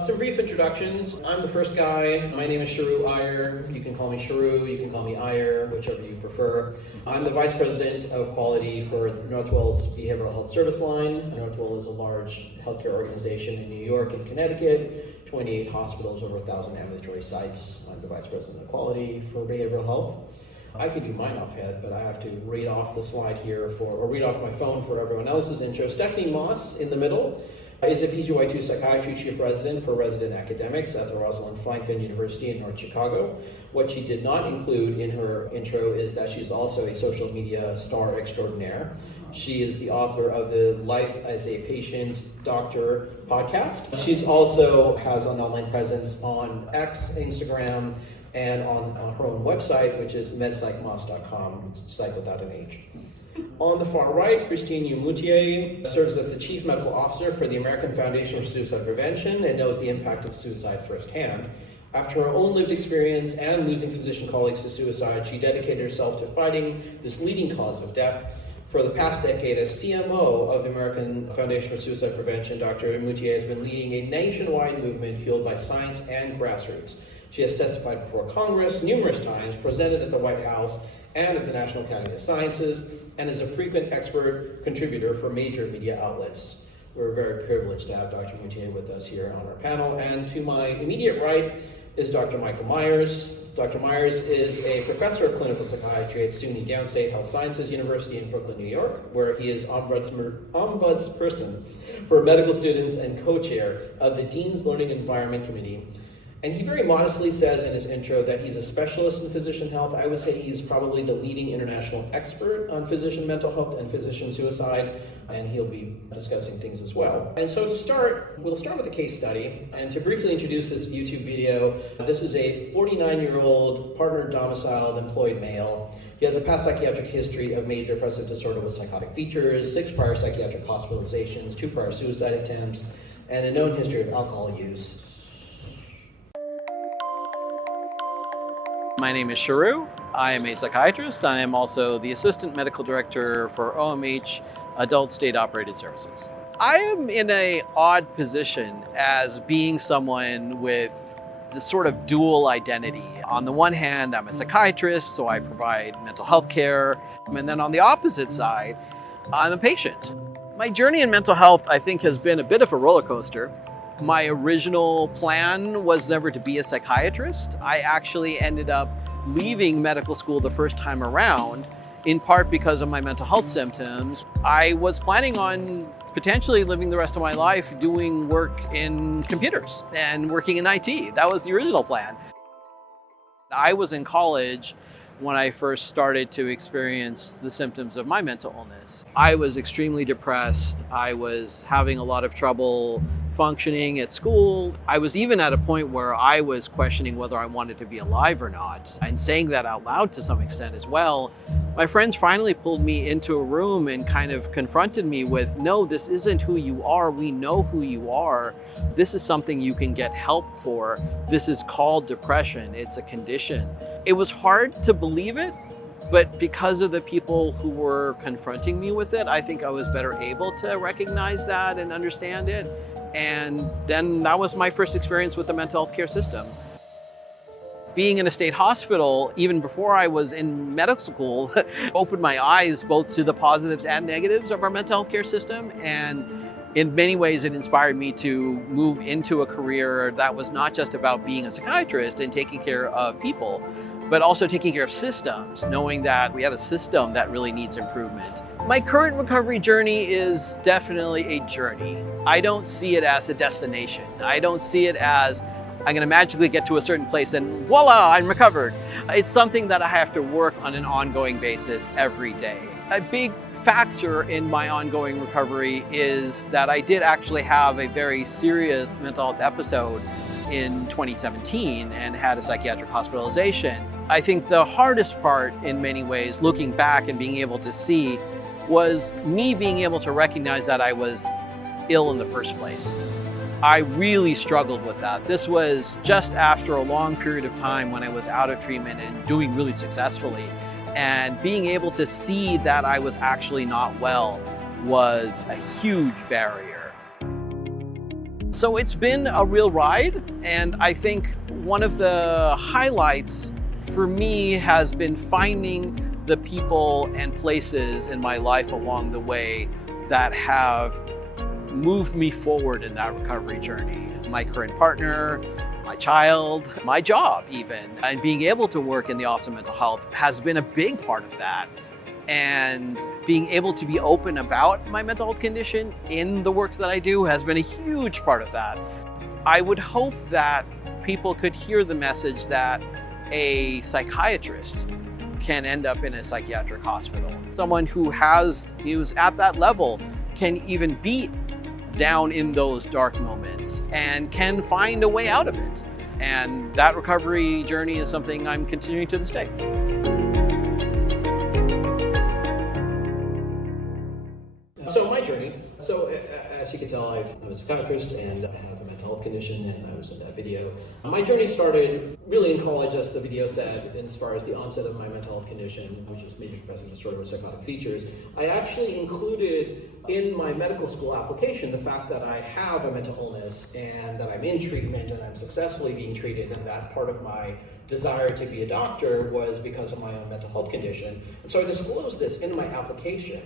Some brief introductions. I'm the first guy. My name is Sharu Iyer. You can call me Sharu, you can call me Iyer, whichever you prefer. I'm the Vice President of Quality for Northwell's Behavioral Health Service Line. Northwell is a large healthcare organization in New York and Connecticut, 28 hospitals, over 1,000 ambulatory sites. I'm the Vice President of Quality for Behavioral Health. I could do mine offhand, but I have to read off the slide here or read off my phone for everyone else's intro. Stephanie Moss in the middle is a PGY2 Psychiatry Chief Resident for Resident Academics at the Rosalind Franklin University in North Chicago. What she did not include in her intro is that she's also a social media star extraordinaire. She is the author of the Life as a Patient Doctor podcast. She's also has an online presence on X, Instagram, and on her own website, which is medpsychmoss.com, psych without an H. On the far right, Christine Mutie serves as the Chief Medical Officer for the American Foundation for Suicide Prevention and knows the impact of suicide firsthand. After her own lived experience and losing physician colleagues to suicide, she dedicated herself to fighting this leading cause of death. For the past decade, as CMO of the American Foundation for Suicide Prevention, Dr. Mutie has been leading a nationwide movement fueled by science and grassroots. She has testified before Congress numerous times, presented at the White House and at the National Academy of Sciences, and is a frequent expert contributor for major media outlets. We're very privileged to have Dr. Mutie with us here on our panel. And to my immediate right is Dr. Michael Myers. Dr. Myers is a professor of clinical psychiatry at SUNY Downstate Health Sciences University in Brooklyn, New York, where he is ombudsperson for medical students and co-chair of the Dean's Learning Environment Committee. And he very modestly says in his intro that he's a specialist in physician health. I would say he's probably the leading international expert on physician mental health and physician suicide, and he'll be discussing things as well. And so to start, we'll start with a case study. And to briefly introduce this YouTube video, this is a 49-year-old partner domiciled employed male. He has a past psychiatric history of major depressive disorder with psychotic features, 6 prior psychiatric hospitalizations, 2 prior suicide attempts, and a known history of alcohol use. My name is Sharu. I am a psychiatrist. I am also the Assistant Medical Director for OMH Adult State Operated Services. I am in an odd position as being someone with this sort of dual identity. On the one hand, I'm a psychiatrist, so I provide mental health care. And then on the opposite side, I'm a patient. My journey in mental health, I think, has been a bit of a roller coaster. My original plan was never to be a psychiatrist. I actually ended up leaving medical school the first time around, in part because of my mental health symptoms. I was planning on potentially living the rest of my life doing work in computers and working in IT. That was the original plan. I was in college when I first started to experience the symptoms of my mental illness. I was extremely depressed. I was having a lot of trouble functioning at school. I was even at a point where I was questioning whether I wanted to be alive or not, and saying that out loud to some extent as well. My friends finally pulled me into a room and kind of confronted me with, no, this isn't who you are. We know who you are. This is something you can get help for. This is called depression. It's a condition. It was hard to believe it, but because of the people who were confronting me with it, I think I was better able to recognize that and understand it. And then that was my first experience with the mental health care system. Being in a state hospital, even before I was in medical school, opened my eyes both to the positives and negatives of our mental health care system. And in many ways, it inspired me to move into a career that was not just about being a psychiatrist and taking care of people, but also taking care of systems, knowing that we have a system that really needs improvement. My current recovery journey is definitely a journey. I don't see it as a destination. I don't see it as I'm going to magically get to a certain place and voila, I'm recovered. It's something that I have to work on an ongoing basis every day. A big factor in my ongoing recovery is that I did actually have a very serious mental health episode in 2017 and had a psychiatric hospitalization. I think the hardest part in many ways, looking back and being able to see, was me being able to recognize that I was ill in the first place. I really struggled with that. This was just after a long period of time when I was out of treatment and doing really successfully. And being able to see that I was actually not well was a huge barrier. So it's been a real ride, and I think one of the highlights for me has been finding the people and places in my life along the way that have moved me forward in that recovery journey. My current partner, my child, my job even, and being able to work in the Office of Mental Health has been a big part of that. And being able to be open about my mental health condition in the work that I do has been a huge part of that. I would hope that people could hear the message that a psychiatrist can end up in a psychiatric hospital. Someone who's at that level can even be down in those dark moments and can find a way out of it. And that recovery journey is something I'm continuing to this day. So my journey, as you can tell, I'm a psychiatrist and I have a mental health condition, and I was in that video. My journey started really in college, as the video said, as far as the onset of my mental health condition, which is major depressive disorder with psychotic features. I actually included in my medical school application the fact that I have a mental illness and that I'm in treatment and I'm successfully being treated, and that part of my desire to be a doctor was because of my own mental health condition. And so I disclosed this in my application.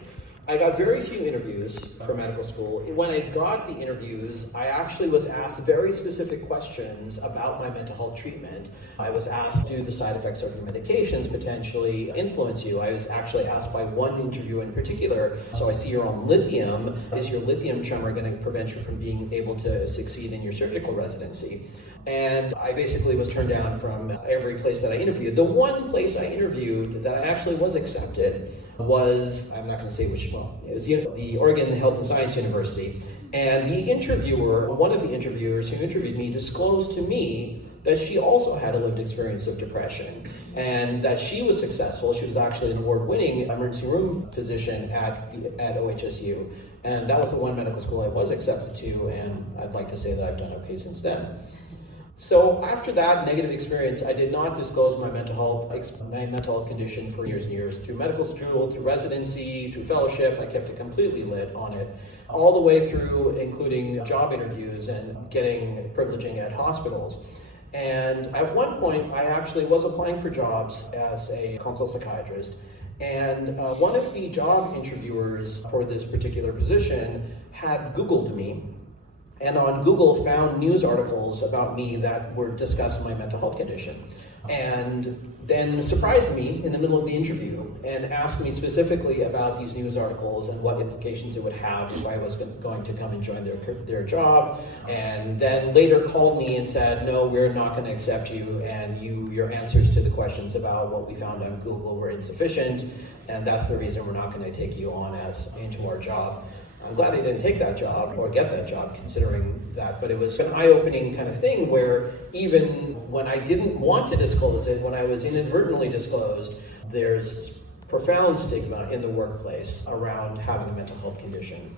I got very few interviews for medical school. When I got the interviews, I actually was asked very specific questions about my mental health treatment. I was asked, do the side effects of your medications potentially influence you? I was actually asked by one interviewer in particular, so I see you're on lithium. Is your lithium tremor going to prevent you from being able to succeed in your surgical residency? And I basically was turned down from every place that I interviewed. The one place I interviewed that I actually was accepted was, I'm not going to say which one, it was the Oregon Health and Science University. And the interviewer, one of the interviewers who interviewed me, disclosed to me that she also had a lived experience of depression and that she was successful. She was actually an award-winning emergency room physician at OHSU. And that was the one medical school I was accepted to, and I'd like to say that I've done okay since then. So after that negative experience, I did not disclose my mental health condition for years and years. Through medical school, through residency, through fellowship, I kept it completely lit on it, all the way through including job interviews and getting privileging at hospitals. And at one point, I actually was applying for jobs as a consult psychiatrist. And one of the job interviewers for this particular position had Googled me, and on Google found news articles about me that were discussing my mental health condition, and then surprised me in the middle of the interview and asked me specifically about these news articles and what implications it would have if I was going to come and join their job, and then later called me and said, no, we're not going to accept you, and your answers to the questions about what we found on Google were insufficient, and that's the reason we're not going to take you on into our job. I'm glad I didn't take that job or get that job considering that, but it was an eye-opening kind of thing where even when I didn't want to disclose it, when I was inadvertently disclosed, there's profound stigma in the workplace around having a mental health condition.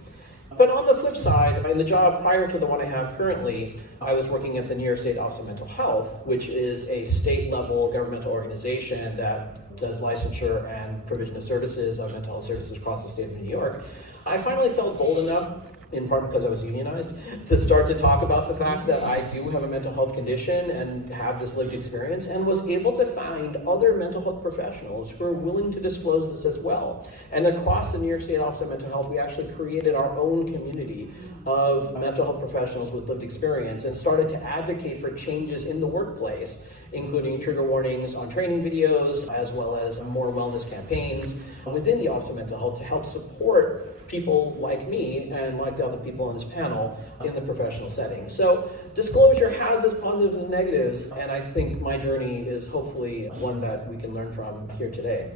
But on the flip side, in the job prior to the one I have currently, I was working at the New York State Office of Mental Health, which is a state-level governmental organization that does licensure and provision of services, of mental health services across the state of New York. I finally felt bold enough, in part because I was unionized, to start to talk about the fact that I do have a mental health condition and have this lived experience, and was able to find other mental health professionals who are willing to disclose this as well. And across the New York State Office of Mental Health, we actually created our own community of mental health professionals with lived experience and started to advocate for changes in the workplace, including trigger warnings on training videos, as well as more wellness campaigns within the Office of Mental Health to help support people like me and like the other people on this panel in the professional setting. So disclosure has its positives and negatives, and I think my journey is hopefully one that we can learn from here today.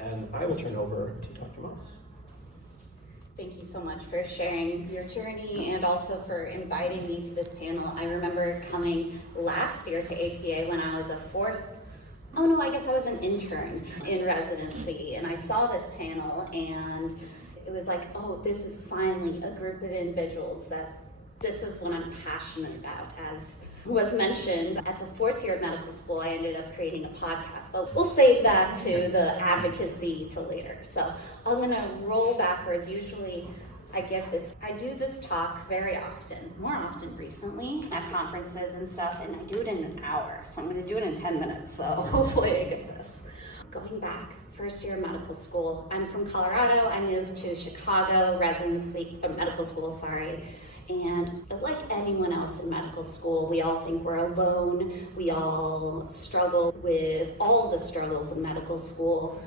And I will turn over to Dr. Moss. Thank you so much for sharing your journey and also for inviting me to this panel. I remember coming last year to APA when I was I was an intern in residency, and I saw this panel, and it was like, oh, this is finally a group of individuals that this is what I'm passionate about. As was mentioned, at the fourth year of medical school, I ended up creating a podcast, but we'll save that to the advocacy till later. So I'm gonna roll backwards. Usually I do this talk very often, more often recently at conferences and stuff, and I do it in an hour. So I'm gonna do it in 10 minutes, so hopefully I get this. Going back, first year of medical school. I'm from Colorado. I moved to Chicago, residency, medical school, and like anyone else in medical school, we all think we're alone. We all struggle with all the struggles of medical school.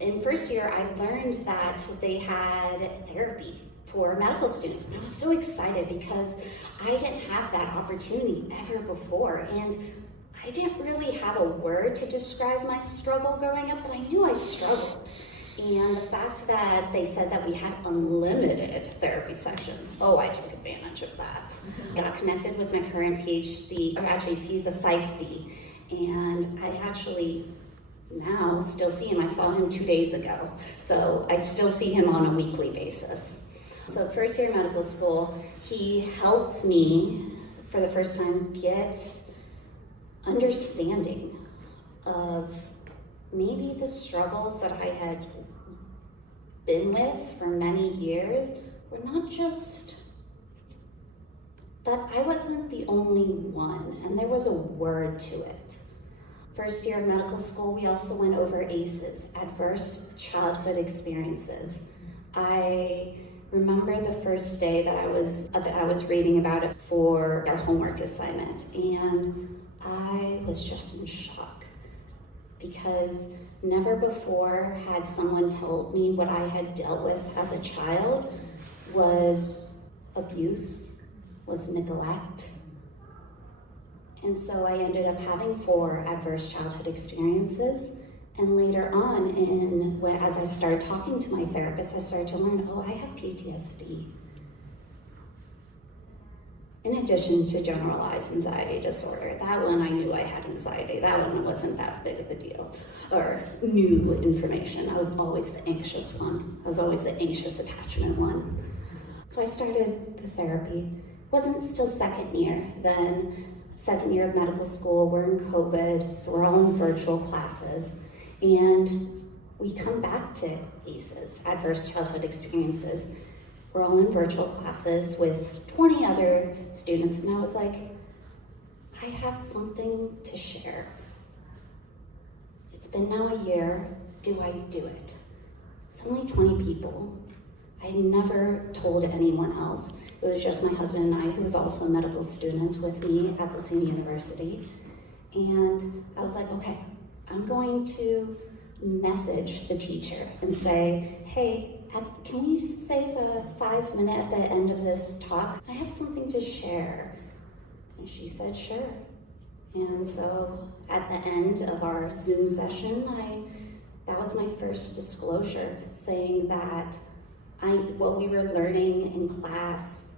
In first year, I learned that they had therapy for medical students. And I was so excited because I didn't have that opportunity ever before. And I didn't really have a word to describe my struggle growing up, but I knew I struggled. And the fact that they said that we had unlimited therapy sessions, I took advantage of that. I got connected with my current PhD, or actually he's a Psych D, and I actually now still see him. I saw him 2 days ago, so I still see him on a weekly basis. So first year of medical school, he helped me for the first time get understanding of maybe the struggles that I had been with for many years were not just that I wasn't the only one, and there was a word to it. First year of medical school, we also went over ACEs, Adverse Childhood Experiences. I remember the first day that I was reading about it for our homework assignment, and I was just in shock because never before had someone told me what I had dealt with as a child was abuse, was neglect. And so I ended up having 4 adverse childhood experiences. And later on, as I started talking to my therapist, I started to learn, I have PTSD. In addition to generalized anxiety disorder. That one I knew I had anxiety. That one wasn't that big of a deal or new information. I was always the anxious one. I was always the anxious attachment one. So I started the therapy. It wasn't still second year. Then second year of medical school, we're in COVID, so we're all in virtual classes. And we come back to ACEs, Adverse Childhood Experiences. We're all in virtual classes with 20 other students, and I was like, I have something to share. It's been now a year, do I do it? It's only 20 people. I never told anyone else. It was just my husband and I, who was also a medical student with me at the same university. And I was like, okay, I'm going to message the teacher and say, hey, can we save a 5-minute at the end of this talk? I have something to share. And she said, sure. And so at the end of our Zoom session, that was my first disclosure, saying that what we were learning in class,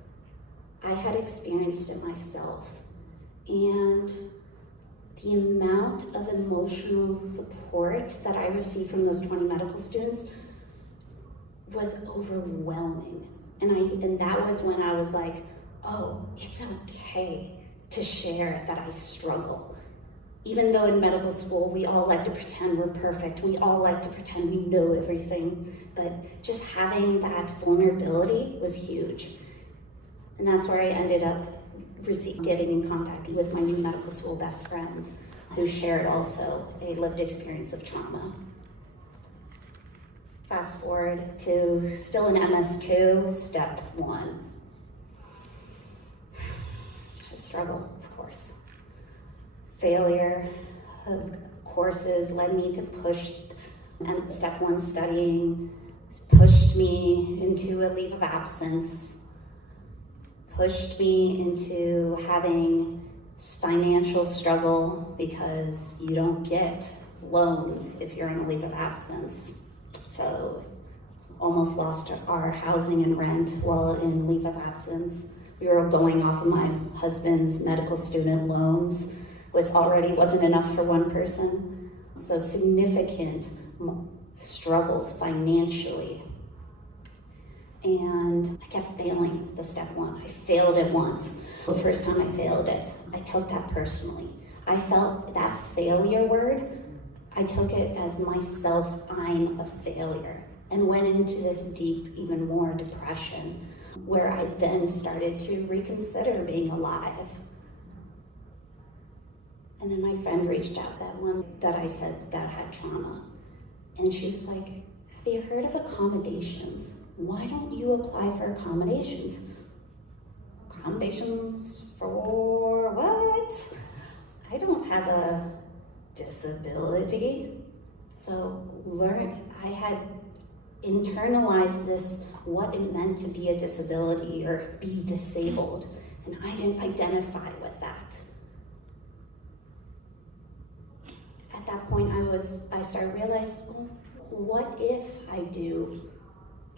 I had experienced it myself. And the amount of emotional support that I received from those 20 medical students was overwhelming. And that was when I was like, it's okay to share that I struggle. Even though in medical school, we all like to pretend we're perfect. We all like to pretend we know everything. But just having that vulnerability was huge. And that's where I ended up getting in contact with my new medical school best friend, who shared also a lived experience of trauma. Fast forward to still in MS2, step 1. I struggle, of course. Failure of courses led me to push, and step 1 studying pushed me into a leave of absence, pushed me into having financial struggle because you don't get loans if you're on a leave of absence. So almost lost our housing and rent while in leave of absence. We were going off of my husband's medical student loans, which already wasn't enough for one person. So significant struggles financially. And I kept failing the step 1. I failed it once. The first time I failed it, I took that personally. I felt that failure word, I took it as myself, I'm a failure. and went into this deep, even more depression, where I then started to reconsider being alive. And then my friend reached out, that one that I said that had trauma. And she was like, have you heard of accommodations? Why don't you apply for accommodations? Accommodations for what? I don't have a disability. So I had internalized this, what it meant to be a disability or be disabled. And I didn't identify with that. At that point, I started realizing, well, what if I do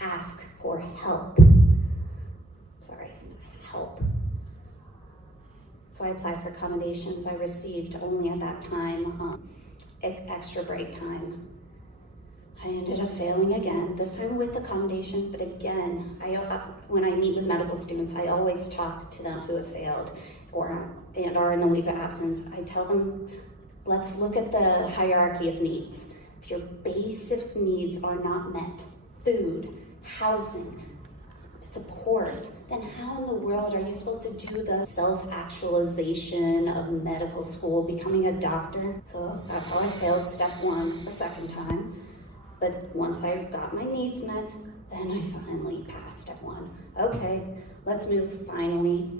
ask for help? Help. So I applied for accommodations. I received only at that time extra break time. I ended up failing again, this time with accommodations, but again, when I meet with medical students, I always talk to them who have failed and are in a leave of absence. I tell them, let's look at the hierarchy of needs. If your basic needs are not met, food, housing, support, then how in the world are you supposed to do the self-actualization of medical school, becoming a doctor? So that's how I failed step one a second time. But once I got my needs met, then I finally passed step one. Okay, let's move finally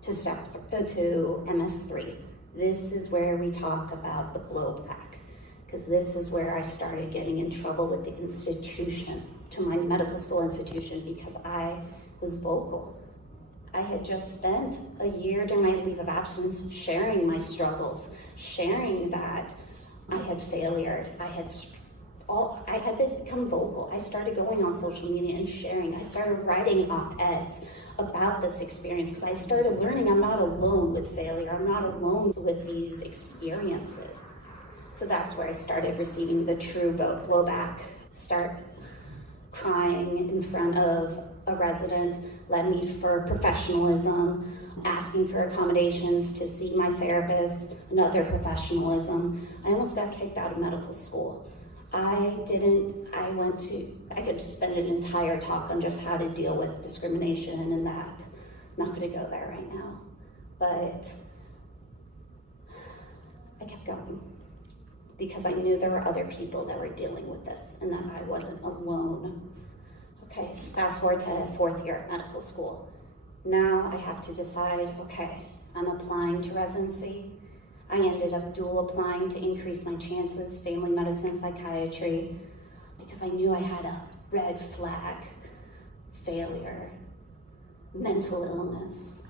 to to MS3. This is where we talk about the blowback, because this is where I started getting in trouble with the institution, to my medical school institution, because I was vocal. I had just spent a year during my leave of absence sharing my struggles, sharing that I had failure, I had become vocal. I started going on social media and sharing. I started writing op-eds about this experience because I started learning I'm not alone with failure. I'm not alone with these experiences. So that's where I started receiving the true blowback. Start crying in front of a resident, led me for professionalism, asking for accommodations to see my therapist, another professionalism. I almost got kicked out of medical school. I could spend an entire talk on just how to deal with discrimination and that. I'm not going to go there right now. But I kept going because I knew there were other people that were dealing with this and that I wasn't alone. Okay, so fast forward to fourth year at medical school. Now I have to decide, okay, I'm applying to residency. I ended up dual applying to increase my chances, family medicine, psychiatry, because I knew I had a red flag, failure, mental illness,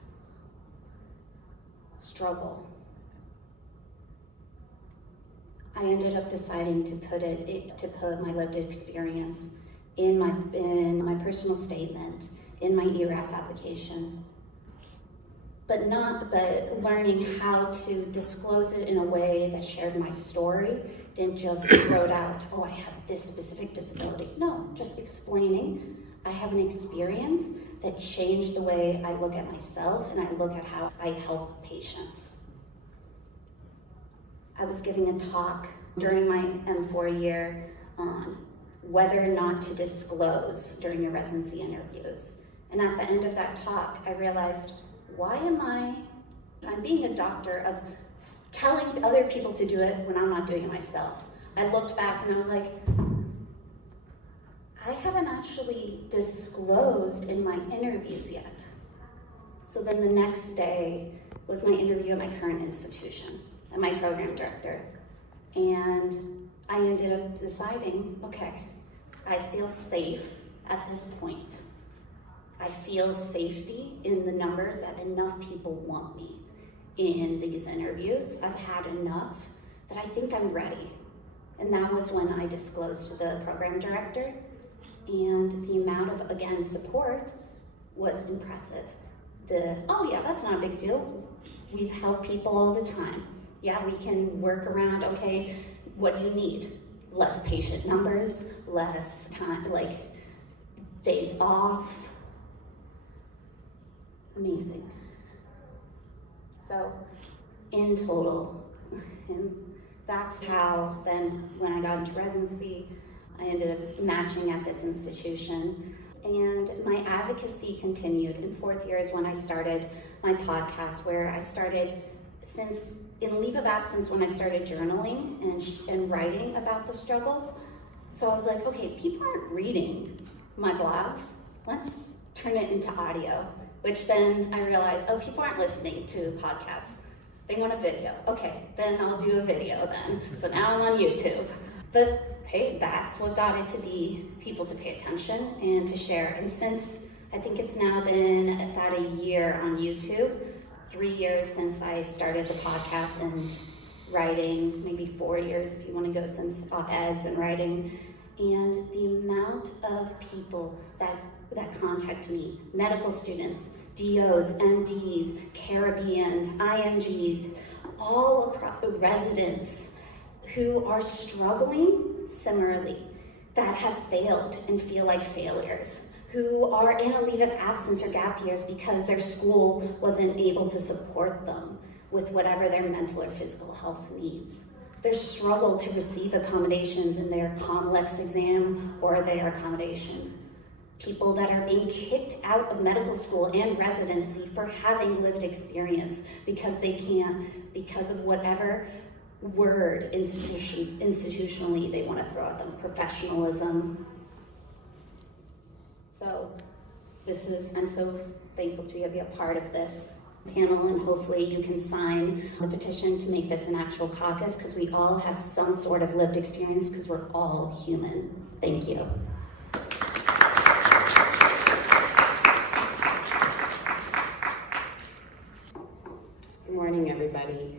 struggle. I ended up deciding to put my lived experience in my personal statement, in my ERAS application, but learning how to disclose it in a way that shared my story, didn't just throw it out, oh, I have this specific disability. No, just explaining, I have an experience that changed the way I look at myself and I look at how I help patients. I was giving a talk during my M4 year on whether or not to disclose during your residency interviews. And at the end of that talk, I realized, why am I'm being a doctor of telling other people to do it when I'm not doing it myself. I looked back and I was like, I haven't actually disclosed in my interviews yet. So then the next day was my interview at my current institution, and my program director. And I ended up deciding, okay, I feel safe at this point. I feel safety in the numbers that enough people want me in these interviews. I've had enough that I think I'm ready. And that was when I disclosed to the program director, and the amount of, again, support was impressive. Oh yeah, that's not a big deal. We've helped people all the time. Yeah, we can work around, okay, what do you need? Less patient numbers, less time, like days off. Amazing. So in total, and that's how then when I got into residency, I ended up matching at this institution. And my advocacy continued in fourth year is when I started my podcast, where I started in leave of absence when I started journaling and writing about the struggles. So I was like, okay, people aren't reading my blogs. Let's turn it into audio, which then I realized, oh, people aren't listening to podcasts. They want a video. Okay, then I'll do a video then. So now I'm on YouTube. But hey, that's what got it to be people to pay attention and to share. And since, I think it's now been about a year on YouTube, 3 years since I started the podcast and writing, maybe 4 years if you want to go since op-eds and writing. And the amount of people that contact me, medical students, DOs, MDs, Caribbeans, IMGs, all across, residents who are struggling similarly, that have failed and feel like failures, who are in a leave of absence or gap years because their school wasn't able to support them with whatever their mental or physical health needs. Their struggle to receive accommodations in their complex exam or their accommodations. People that are being kicked out of medical school and residency for having lived experience because they can't, because of whatever word institutionally they want to throw at them, professionalism. So I'm so thankful to be a part of this panel, and hopefully you can sign the petition to make this an actual caucus, because we all have some sort of lived experience, because we're all human. Thank you. Good morning, everybody.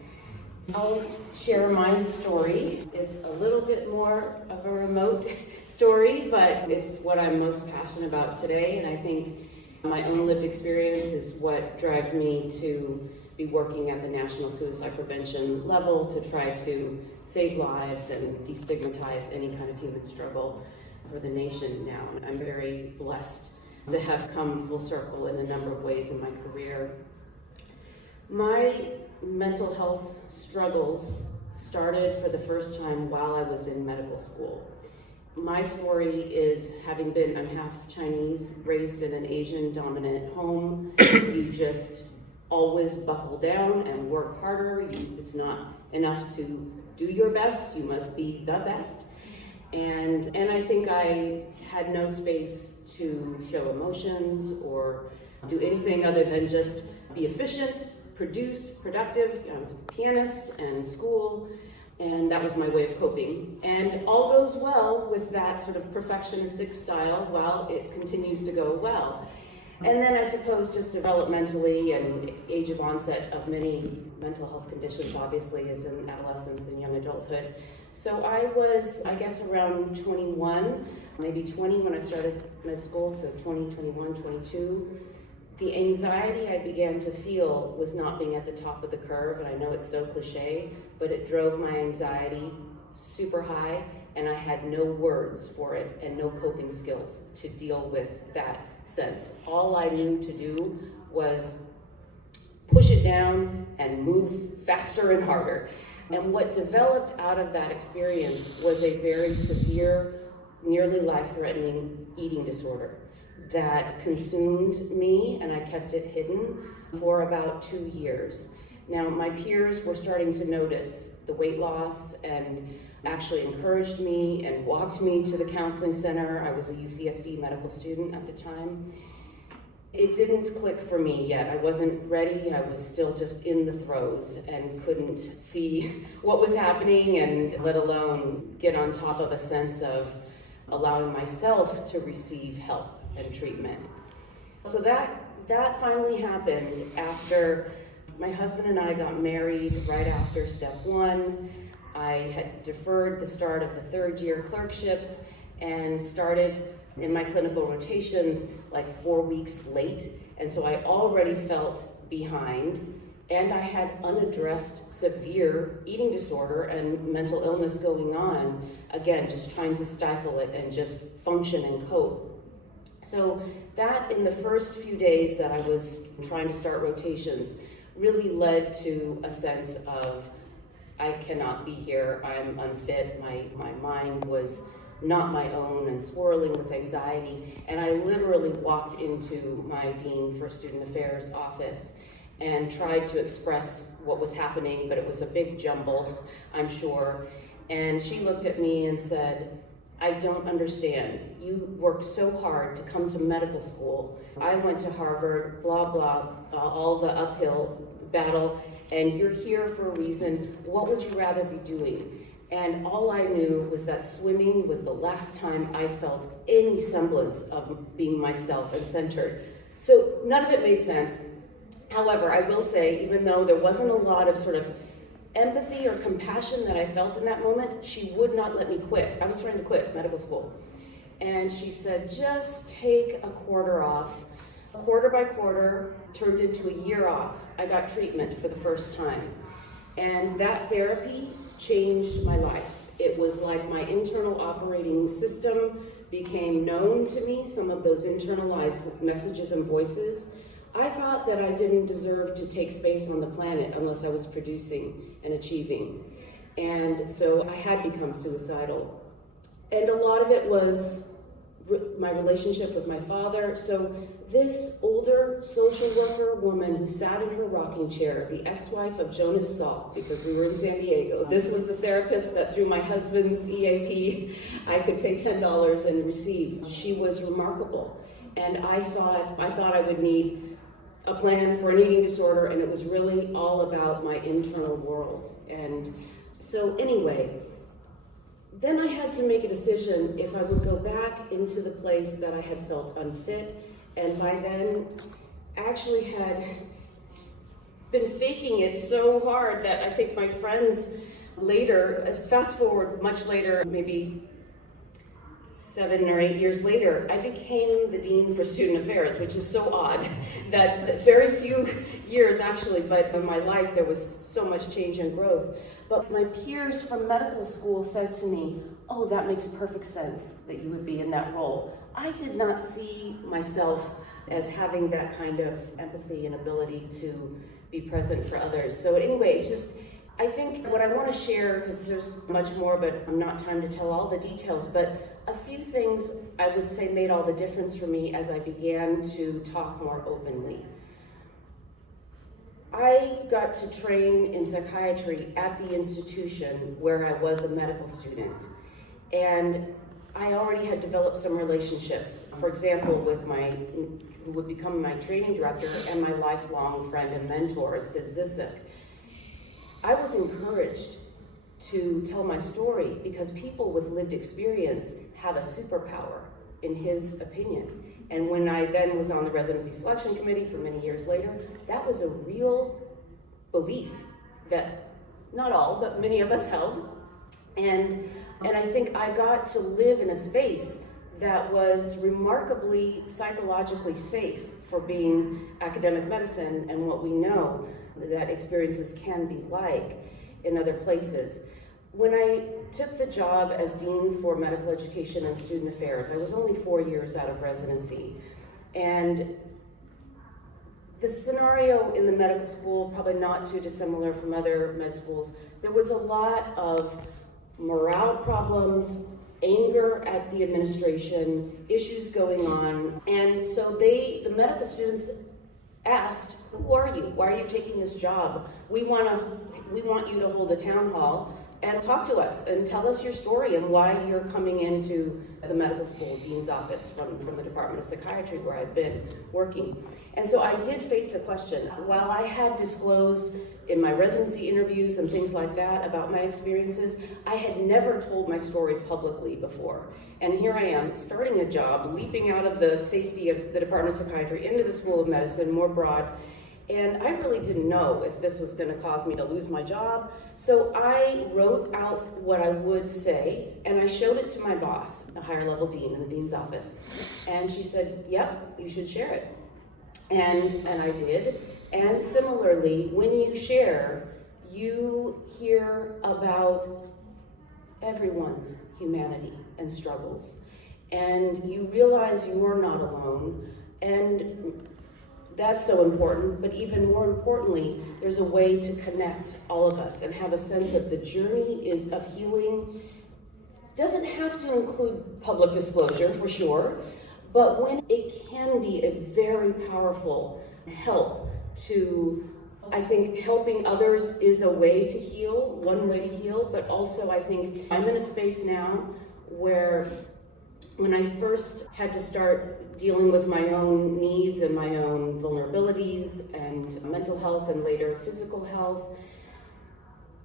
I'll share my story. It's a little bit more of a remote story, but it's what I'm most passionate about today, and I think my own lived experience is what drives me to be working at the national suicide prevention level to try to save lives and destigmatize any kind of human struggle for the nation now. I'm very blessed to have come full circle in a number of ways in my career. My mental health struggles started for the first time while I was in medical school. My story is I'm half Chinese, raised in an Asian dominant home. You just always buckle down and work harder. It's not enough to do your best, you must be the best. And I think I had no space to show emotions or do anything other than just be efficient, productive. I was a pianist and school, and that was my way of coping. And all goes well with that sort of perfectionistic style while it continues to go well. And then I suppose just developmentally and age of onset of many mental health conditions obviously is in adolescence and young adulthood. So I was, I guess, around 21, maybe 20 when I started med school, so 20, 21, 22. The anxiety I began to feel with not being at the top of the curve, and I know it's so cliche, but it drove my anxiety super high, and I had no words for it and no coping skills to deal with that sense. All I knew to do was push it down and move faster and harder. And what developed out of that experience was a very severe, nearly life-threatening eating disorder that consumed me, and I kept it hidden for about 2 years. Now, my peers were starting to notice the weight loss and actually encouraged me and walked me to the counseling center. I was a UCSD medical student at the time. It didn't click for me yet. I wasn't ready. I was still just in the throes and couldn't see what was happening, and let alone get on top of a sense of allowing myself to receive help and treatment. So that finally happened after my husband and I got married right after step 1. I had deferred the start of the 3rd year clerkships and started in my clinical rotations like 4 weeks late. And so I already felt behind, and I had unaddressed severe eating disorder and mental illness going on. Again, just trying to stifle it and just function and cope. So that, in the first few days that I was trying to start rotations, really led to a sense of, I cannot be here, I'm unfit. My mind was not my own and swirling with anxiety. And I literally walked into my Dean for Student Affairs office and tried to express what was happening, but it was a big jumble, I'm sure. And she looked at me and said, I don't understand. You worked so hard to come to medical school. I went to Harvard, blah, blah, all the uphill battle, and you're here for a reason. What would you rather be doing? And all I knew was that swimming was the last time I felt any semblance of being myself and centered. So none of it made sense. However, I will say, even though there wasn't a lot of sort of empathy or compassion that I felt in that moment, she would not let me quit. I was trying to quit medical school. And she said, just take a quarter off. Quarter by quarter turned into a year off. I got treatment for the first time. And that therapy changed my life. It was like my internal operating system became known to me, some of those internalized messages and voices. I thought that I didn't deserve to take space on the planet unless I was producing and achieving. And so I had become suicidal. And a lot of it was my relationship with my father. So this older social worker woman who sat in her rocking chair, the ex-wife of Jonas Salk, because we were in San Diego. This was the therapist that through my husband's EAP, I could pay $10 and receive. She was remarkable. And I thought I would need a plan for an eating disorder, and it was really all about my internal world. And so anyway, then I had to make a decision if I would go back into the place that I had felt unfit, and by then actually had been faking it so hard that I think my friends later, fast forward much later, maybe 7 or 8 years later, I became the Dean for Student Affairs, which is so odd that very few years actually, but in my life there was so much change and growth. But my peers from medical school said to me, oh, that makes perfect sense that you would be in that role. I did not see myself as having that kind of empathy and ability to be present for others. So anyway, it's just, I think what I want to share, because there's much more, but I'm not time to tell all the details, but a few things I would say made all the difference for me as I began to talk more openly. I got to train in psychiatry at the institution where I was a medical student, and I already had developed some relationships, for example, with who would become my training director and my lifelong friend and mentor, Sid Zissik. I was encouraged to tell my story because people with lived experience have a superpower, in his opinion. And when I then was on the residency selection committee for many years later, that was a real belief that not all, but many of us held. And I think I got to live in a space that was remarkably psychologically safe for being academic medicine and what we know that experiences can be like in other places. When I took the job as Dean for Medical Education and Student Affairs, I was only 4 years out of residency. And the scenario in the medical school, probably not too dissimilar from other med schools, there was a lot of morale problems, anger at the administration, issues going on. And so the medical students asked, who are you? Why are you taking this job? We want you to hold a town hall and talk to us and tell us your story and why you're coming into the medical school dean's office from the Department of Psychiatry where I've been working. And so I did face a question. While I had disclosed in my residency interviews and things like that about my experiences, I had never told my story publicly before. And here I am, starting a job, leaping out of the safety of the Department of Psychiatry into the School of Medicine, more broad. And I really didn't know if this was going to cause me to lose my job. So I wrote out what I would say, and I showed it to my boss, a higher level dean in the dean's office. And she said, yep, you should share it. And I did. And similarly, when you share, you hear about everyone's humanity and struggles. And you realize you're not alone. And that's so important, but even more importantly, there's a way to connect all of us and have a sense of the journey of healing doesn't have to include public disclosure for sure, but when it can be a very powerful help to, I think helping others is a way to heal, one way to heal, but also I think I'm in a space now where when I first had to start dealing with my own needs and my own vulnerabilities and mental health and later physical health,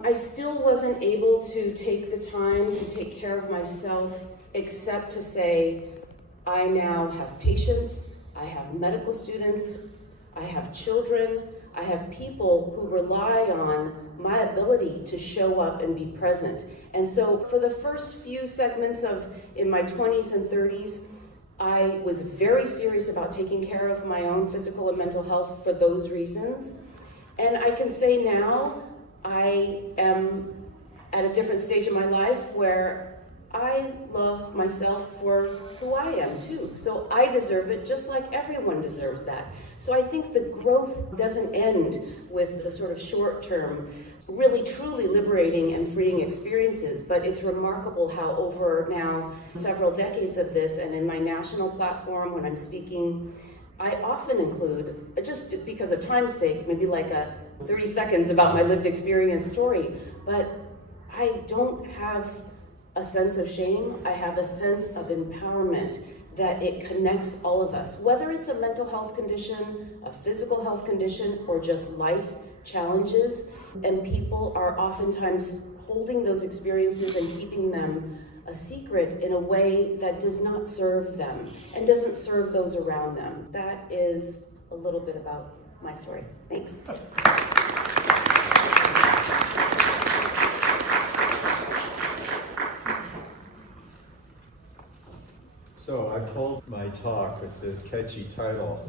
I still wasn't able to take the time to take care of myself except to say, I now have patients, I have medical students, I have children, I have people who rely on my ability to show up and be present. And so for the first few segments in my 20s and 30s, I was very serious about taking care of my own physical and mental health for those reasons. And I can say now, I am at a different stage in my life where I love myself for who I am too. So I deserve it just like everyone deserves that. So I think the growth doesn't end with the sort of short-term, really truly liberating and freeing experiences, but it's remarkable how over now several decades of this and in my national platform when I'm speaking, I often include, just because of time's sake, maybe like a 30 seconds about my lived experience story, but I don't have a sense of shame. I have a sense of empowerment that it connects all of us, whether it's a mental health condition, a physical health condition, or just life challenges. And people are oftentimes holding those experiences and keeping them a secret in a way that does not serve them and doesn't serve those around them. That is a little bit about my story. Thanks. So I called my talk with this catchy title,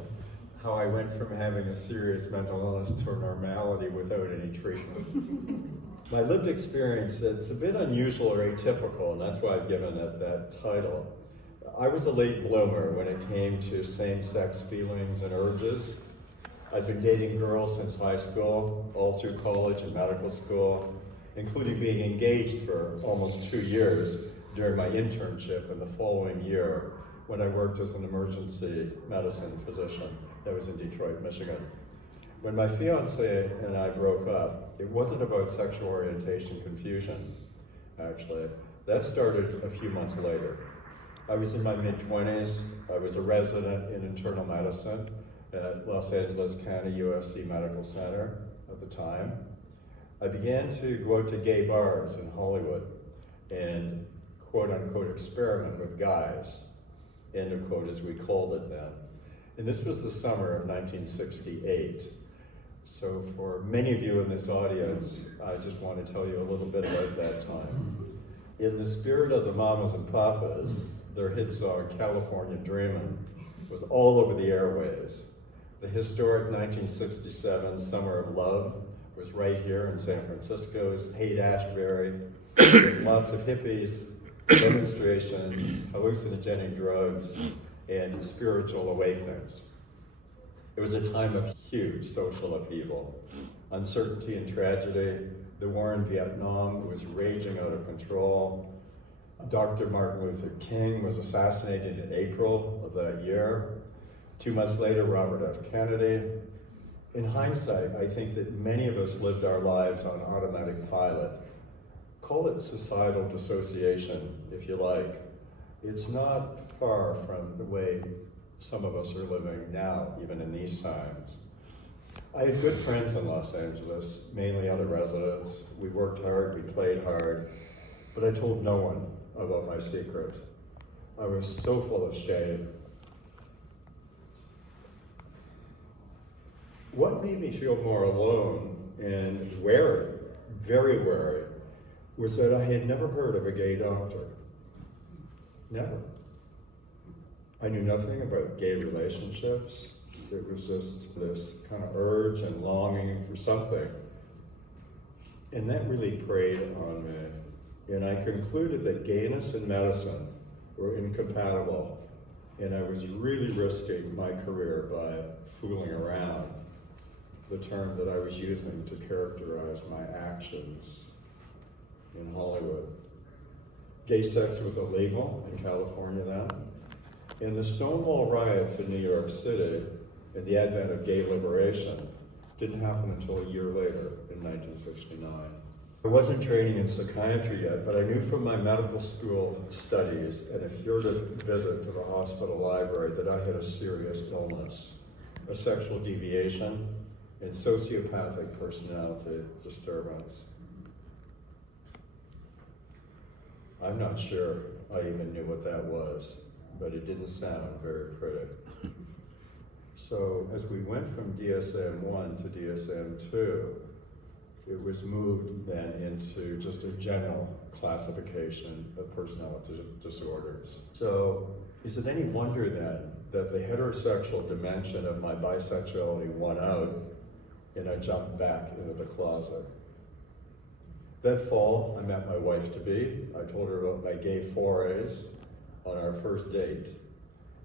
How I Went from Having a Serious Mental Illness to Normality Without Any Treatment. My lived experience, it's a bit unusual or atypical, and that's why I've given it that title. I was a late bloomer when it came to same-sex feelings and urges. I'd been dating girls since high school, all through college and medical school, including being engaged for almost 2 years during my internship in the following year when I worked as an emergency medicine physician. That was in Detroit, Michigan. When my fiance and I broke up, it wasn't about sexual orientation confusion, actually. That started a few months later. I was in my mid-20s. I was a resident in internal medicine at Los Angeles County USC Medical Center at the time. I began to go out to gay bars in Hollywood and quote-unquote experiment with guys, end of quote as we called it then. And this was the summer of 1968. So for many of you in this audience, I just want to tell you a little bit about that time. In the spirit of the Mamas and Papas, their hit song, California Dreamin', was all over the airwaves. The historic 1967 Summer of Love was right here in San Francisco's Haight-Ashbury, with lots of hippies, demonstrations, hallucinogenic drugs, and spiritual awakenings. It was a time of huge social upheaval, uncertainty and tragedy. The war in Vietnam was raging out of control. Dr. Martin Luther King was assassinated in April of that year. 2 months later, Robert F. Kennedy. In hindsight, I think that many of us lived our lives on automatic pilot. Call it societal dissociation, if you like. It's not far from the way some of us are living now, even in these times. I had good friends in Los Angeles, mainly other residents. We worked hard, we played hard, but I told no one about my secret. I was so full of shame. What made me feel more alone and wary, very wary, was that I had never heard of a gay doctor. Never. I knew nothing about gay relationships. It was just this kind of urge and longing for something. And that really preyed on me. And I concluded that gayness and medicine were incompatible. And I was really risking my career by fooling around, the term that I was using to characterize my actions in Hollywood. Gay sex was illegal in California then. And the Stonewall riots in New York City and the advent of gay liberation didn't happen until a year later in 1969. I wasn't training in psychiatry yet, but I knew from my medical school studies and a furtive visit to the hospital library that I had a serious illness, a sexual deviation, and sociopathic personality disturbance. I'm not sure I even knew what that was, but it didn't sound very pretty. So as we went from DSM-1 to DSM-2, it was moved then into just a general classification of personality disorders. So is it any wonder then that the heterosexual dimension of my bisexuality won out and I jumped back into the closet? That fall, I met my wife-to-be. I told her about my gay forays on our first date.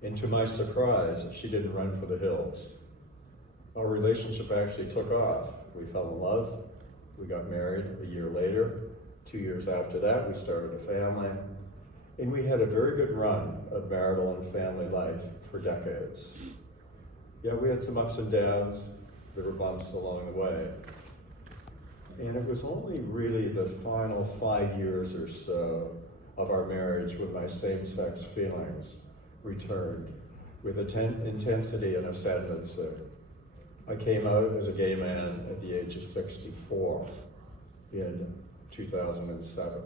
And to my surprise, she didn't run for the hills. Our relationship actually took off. We fell in love. We got married a year later. 2 years after that, we started a family. And we had a very good run of marital and family life for decades. Yeah, we had some ups and downs. There were bumps along the way. And it was only really the final 5 years or so of our marriage when my same-sex feelings returned with intensity and ascendancy. I came out as a gay man at the age of 64 in 2007.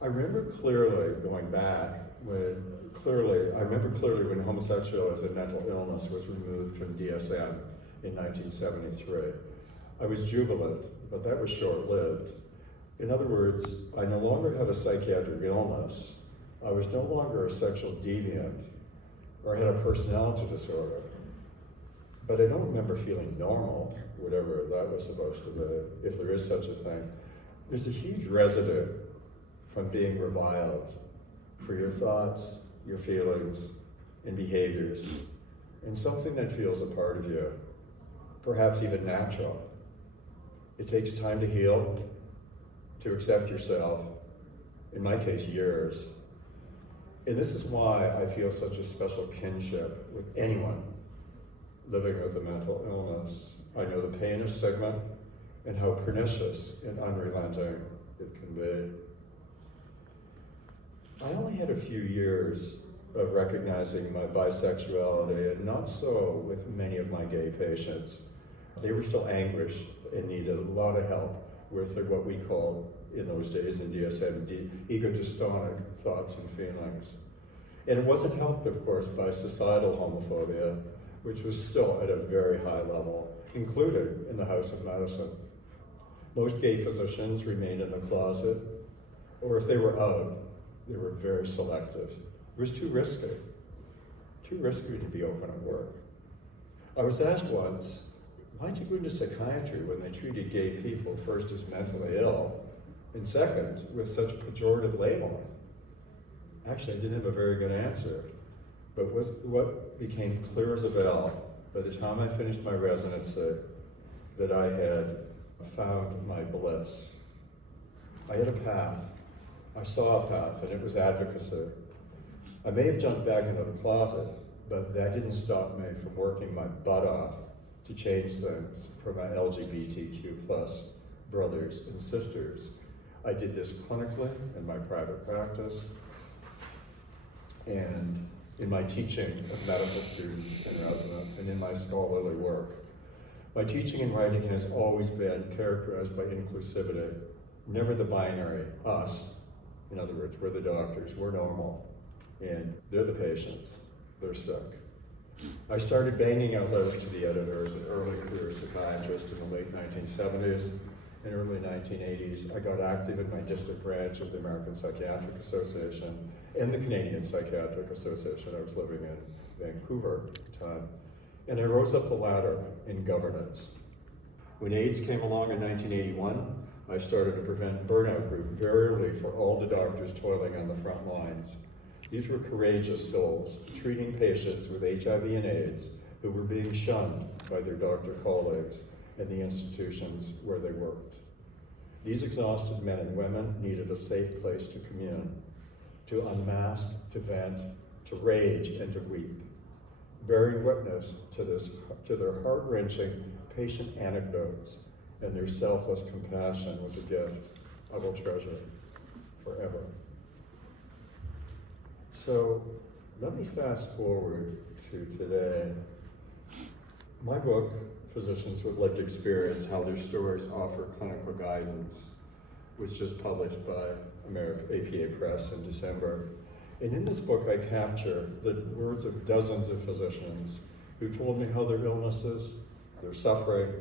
I remember clearly going back when homosexuality as a mental illness was removed from DSM in 1973. I was jubilant, but that was short-lived. In other words, I no longer had a psychiatric illness. I was no longer a sexual deviant or had a personality disorder. But I don't remember feeling normal, whatever that was supposed to be, if there is such a thing. There's a huge residue from being reviled for your thoughts, your feelings, and behaviors, and something that feels a part of you, perhaps even natural. It takes time to heal, to accept yourself, in my case, years. And this is why I feel such a special kinship with anyone living with a mental illness. I know the pain of stigma and how pernicious and unrelenting it can be. I only had a few years of recognizing my bisexuality, and not so with many of my gay patients. They were still anguished and needed a lot of help with what we call, in those days in DSM, ego-dystonic thoughts and feelings. And it wasn't helped, of course, by societal homophobia, which was still at a very high level, included in the House of Medicine. Most gay physicians remained in the closet, or if they were out, they were very selective. It was too risky to be open at work. I was asked once, why'd you go into psychiatry when they treated gay people first as mentally ill, and second, with such pejorative labeling? Actually, I didn't have a very good answer, but what became clear as a bell by the time I finished my residency, that I had found my bliss. I had a path. I saw a path, and it was advocacy. I may have jumped back into the closet, but that didn't stop me from working my butt off to change things for my LGBTQ+ brothers and sisters. I did this clinically in my private practice and in my teaching of medical students and residents and in my scholarly work. My teaching and writing has always been characterized by inclusivity, never the binary, us. In other words, we're the doctors, we're normal, and they're the patients, they're sick. I started banging out letters to the editors at early career psychiatrists in the late 1970s and early 1980s. I got active in my district branch of the American Psychiatric Association and the Canadian Psychiatric Association. I was living in Vancouver at the time. And I rose up the ladder in governance. When AIDS came along in 1981, I started a Prevent Burnout group very early for all the doctors toiling on the front lines. These were courageous souls treating patients with HIV and AIDS who were being shunned by their doctor colleagues and the institutions where they worked. These exhausted men and women needed a safe place to commune, to unmask, to vent, to rage, and to weep. Bearing witness to their heart-wrenching patient anecdotes and their selfless compassion was a gift I will treasure forever. So let me fast forward to today. My book, Physicians with Lived Experience, How Their Stories Offer Clinical Guidance, was just published by American APA Press in December. And in this book, I capture the words of dozens of physicians who told me how their illnesses, their suffering,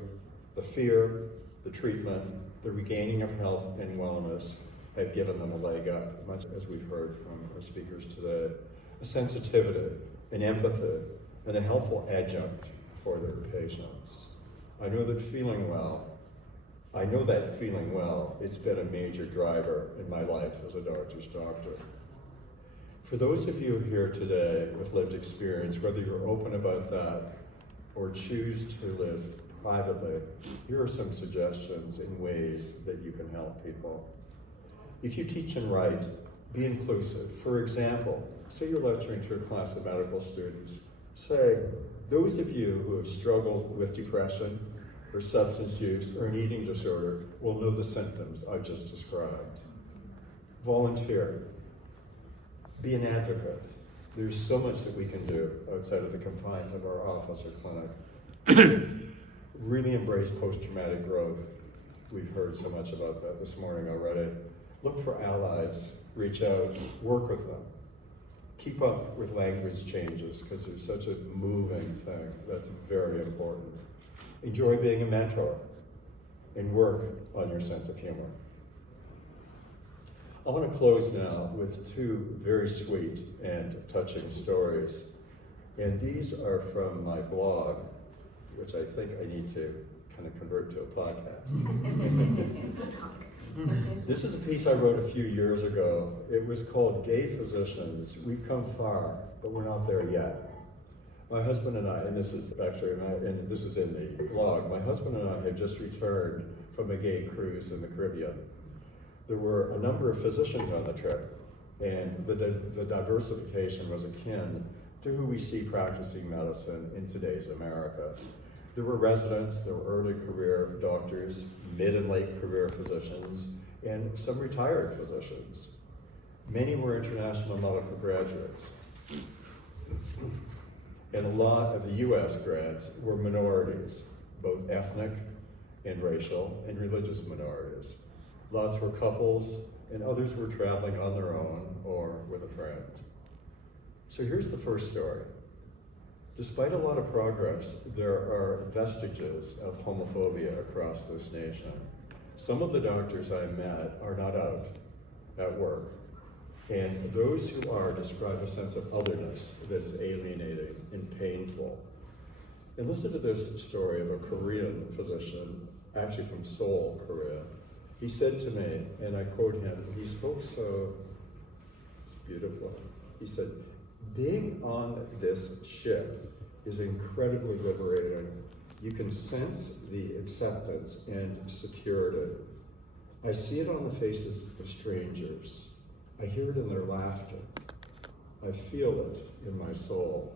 the fear, the treatment, the regaining of health and wellness have given them a leg up, much as we've heard from our speakers today. A sensitivity, an empathy, and a helpful adjunct for their patients. I know that feeling well, it's been a major driver in my life as a doctor's doctor. For those of you here today with lived experience, whether you're open about that or choose to live privately, here are some suggestions in ways that you can help people. If you teach and write, be inclusive. For example, say you're lecturing to a class of medical students. Say, those of you who have struggled with depression or substance use or an eating disorder will know the symptoms I've just described. Volunteer. Be an advocate. There's so much that we can do outside of the confines of our office or clinic. Really embrace post-traumatic growth. We've heard so much about that this morning already. Look for allies, reach out, work with them. Keep up with language changes because there's such a moving thing. That's very important. Enjoy being a mentor and work on your sense of humor. I want to close now with two very sweet and touching stories. And these are from my blog, which I think I need to kind of convert to a podcast. We'll talk. This is a piece I wrote a few years ago. It was called Gay Physicians. We've come far, but we're not there yet. My husband and I, and this is actually, and this is in the blog, my husband and I had just returned from a gay cruise in the Caribbean. There were a number of physicians on the trip, and the diversification was akin to who we see practicing medicine in today's America. There were residents, there were early career doctors, mid and late career physicians, and some retired physicians. Many were international medical graduates. And a lot of the US grads were minorities, both ethnic and racial and religious minorities. Lots were couples, and others were traveling on their own or with a friend. So here's the first story. Despite a lot of progress, there are vestiges of homophobia across this nation. Some of the doctors I met are not out at work, and those who are describe a sense of otherness that is alienating and painful. And listen to this story of a Korean physician, actually from Seoul, Korea. He said to me, and I quote him, he spoke so, it's beautiful. He said, "Being on this ship is incredibly liberating. You can sense the acceptance and security. I see it on the faces of strangers. I hear it in their laughter. I feel it in my soul.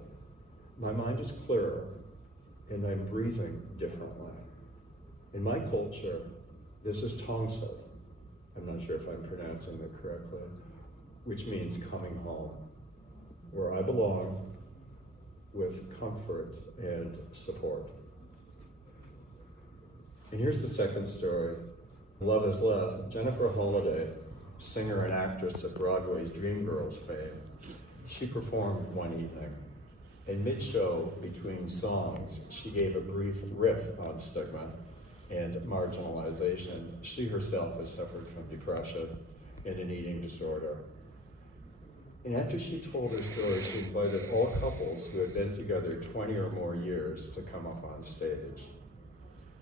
My mind is clearer, and I'm breathing differently. In my culture, this is Tongsa. I'm not sure if I'm pronouncing it correctly, which means coming home, where I belong with comfort and support." And here's the second story. Love is Love. Jennifer Holliday, singer and actress of Broadway's Dreamgirls fame, she performed one evening. And mid-show, between songs, she gave a brief riff on stigma and marginalization. She herself has suffered from depression and an eating disorder. And after she told her story, she invited all couples who had been together 20 or more years to come up on stage.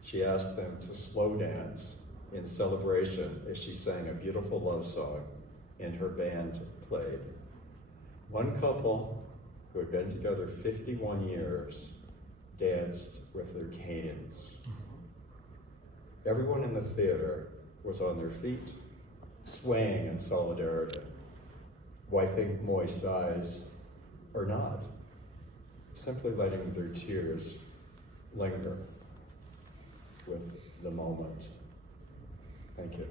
She asked them to slow dance in celebration as she sang a beautiful love song and her band played. One couple who had been together 51 years danced with their canes. Everyone in the theater was on their feet, swaying in solidarity, wiping moist eyes or not, simply letting their tears linger with the moment. Thank you.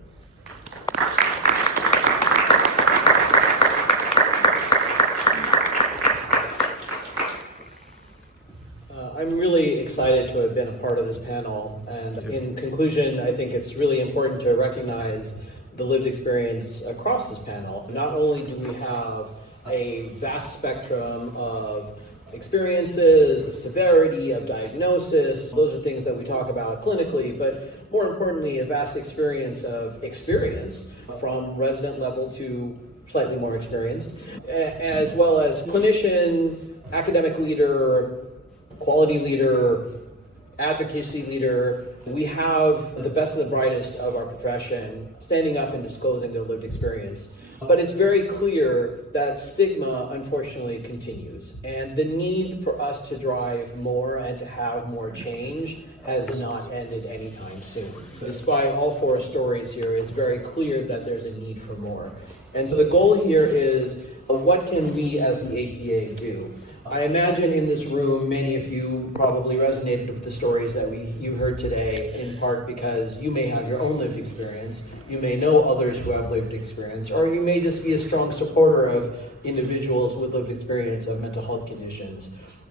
I'm really excited to have been a part of this panel, and in conclusion, I think it's really important to recognize the lived experience across this panel. Not only do we have a vast spectrum of experiences, of severity, of diagnosis, those are things that we talk about clinically, but more importantly, a vast experience from resident level to slightly more experienced, as well as clinician, academic leader, quality leader, advocacy leader. We have the best and the brightest of our profession standing up and disclosing their lived experience. But it's very clear that stigma, unfortunately, continues. And the need for us to drive more and to have more change has not ended anytime soon. Despite all four stories here, it's very clear that there's a need for more. And so the goal here is, what can we as the APA do? I imagine in this room, many of you probably resonated with the stories that you heard today, in part because you may have your own lived experience, you may know others who have lived experience, or you may just be a strong supporter of individuals with lived experience of mental health conditions.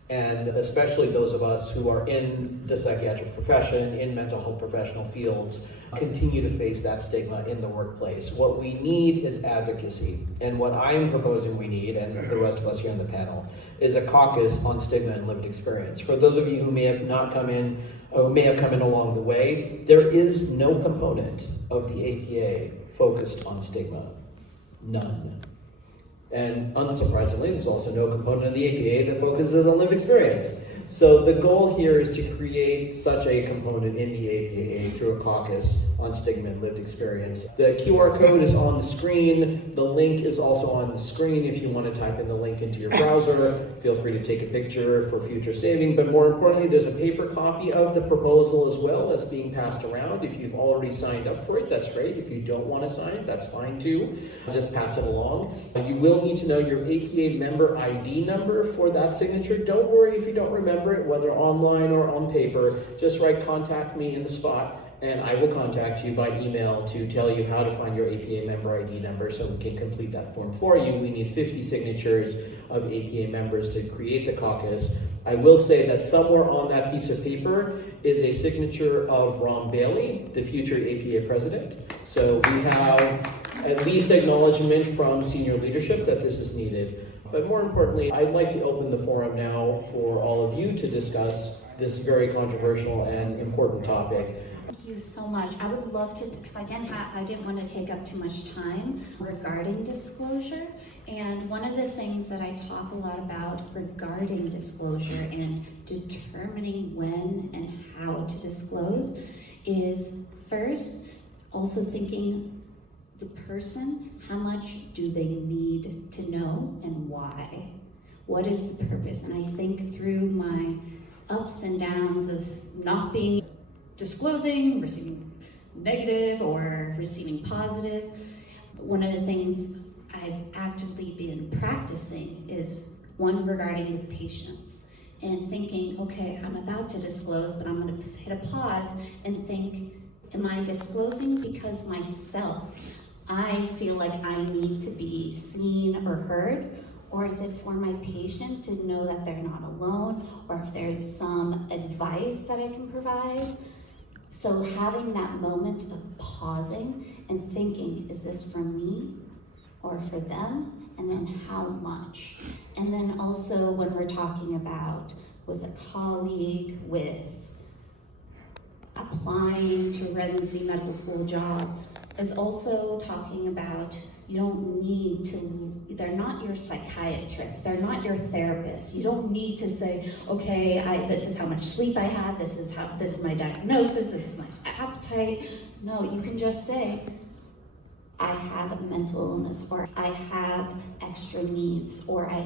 And especially those of us who are in the psychiatric profession, in mental health professional fields, continue to face that stigma in the workplace. What we need is advocacy. And what I'm proposing we need, and the rest of us here on the panel, is a caucus on stigma and lived experience. For those of you who may have not come in, or may have come in along the way, there is no component of the APA focused on stigma. None. And unsurprisingly, there's also no component of the APA that focuses on lived experience. So the goal here is to create such a component in the APA through a caucus on stigma and lived experience. The QR code is on the screen. The link is also on the screen. If you want to type in the link into your browser, feel free to take a picture for future saving. But more importantly, there's a paper copy of the proposal as well as being passed around. If you've already signed up for it, that's great. If you don't want to sign, that's fine too. Just pass it along. You will need to know your APA member ID number for that signature. Don't worry if you don't remember it, whether online or on paper. Just write "contact me" in the spot, and I will contact you by email to tell you how to find your APA member ID number so we can complete that form for you. We need 50 signatures of APA members to create the caucus. I will say that somewhere on that piece of paper is a signature of Ron Bailey, the future APA president. So we have at least acknowledgement from senior leadership that this is needed. But more importantly, I'd like to open the forum now for all of you to discuss this very controversial and important topic. Thank you so much. I would love to, because I didn't want to take up too much time regarding disclosure. And one of the things that I talk a lot about regarding disclosure and determining when and how to disclose is first also thinking the person, how much do they need to know and why? What is the purpose? And I think through my ups and downs of not being disclosing, receiving negative or receiving positive, one of the things I've actively been practicing is one regarding with patients and thinking, okay, I'm about to disclose, but I'm going to hit a pause and think, am I disclosing because myself, I feel like I need to be seen or heard, or is it for my patient to know that they're not alone, or if there's some advice that I can provide? So having that moment of pausing and thinking, is this for me or for them? And then how much? And then also when we're talking about with a colleague, with applying to residency medical school job, is also talking about you don't need to, they're not your psychiatrist, they're not your therapist. You don't need to say, okay, this is how much sleep I had, this is my diagnosis, this is my appetite. No, you can just say, I have a mental illness, or I have extra needs, or I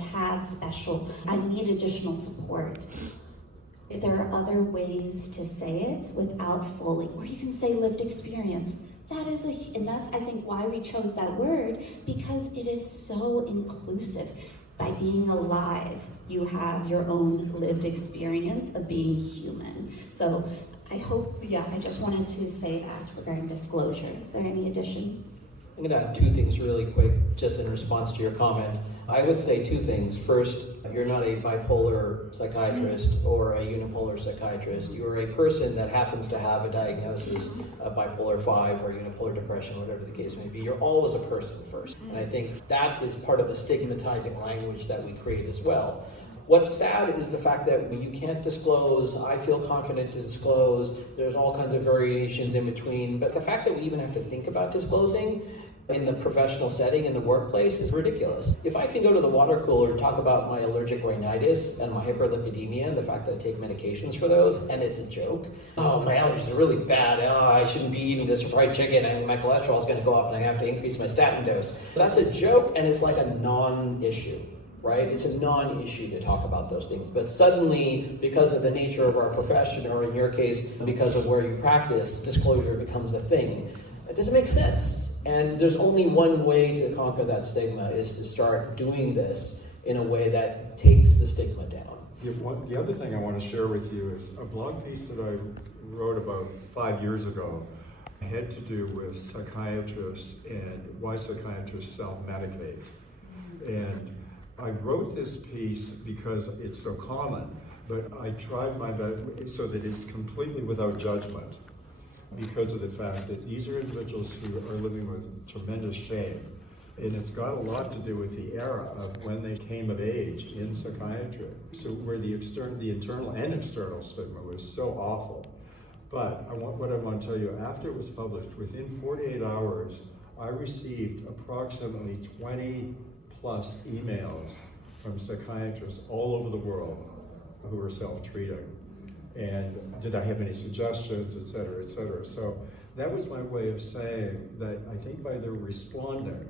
need additional support. There are other ways to say it without fully, or you can say lived experience. That is and that's, I think, why we chose that word, because it is so inclusive. By being alive, you have your own lived experience of being human. So I hope, I just wanted to say that regarding disclosure. Is there any addition? I'm going to add two things really quick, just in response to your comment. I would say two things. First, you're not a bipolar psychiatrist or a unipolar psychiatrist. You're a person that happens to have a diagnosis of bipolar 5 or unipolar depression, whatever the case may be. You're always a person first. And I think that is part of the stigmatizing language that we create as well. What's sad is the fact that you can't disclose, I feel confident to disclose, there's all kinds of variations in between, but the fact that we even have to think about disclosing in the professional setting, in the workplace, is ridiculous. If I can go to the water cooler and talk about my allergic rhinitis and my hyperlipidemia and the fact that I take medications for those, and it's a joke, oh, my allergies are really bad, oh, I shouldn't be eating this fried chicken and my cholesterol is going to go up and I have to increase my statin dose. That's a joke, and it's like a non-issue. Right? It's a non-issue to talk about those things. But suddenly, because of the nature of our profession, or in your case, because of where you practice, disclosure becomes a thing. It doesn't make sense. And there's only one way to conquer that stigma, is to start doing this in a way that takes the stigma down. The other thing I want to share with you is a blog piece that I wrote about 5 years ago. It had to do with psychiatrists and why psychiatrists self-medicate. And I wrote this piece because it's so common, but I tried my best so that it's completely without judgment, because of the fact that these are individuals who are living with tremendous shame. And it's got a lot to do with the era of when they came of age in psychiatry. So where the internal and external stigma was so awful. But what I want to tell you, after it was published, within 48 hours, I received approximately 20 plus emails from psychiatrists all over the world who were self-treating. And did I have any suggestions, et cetera, et cetera. So that was my way of saying that I think by their responding,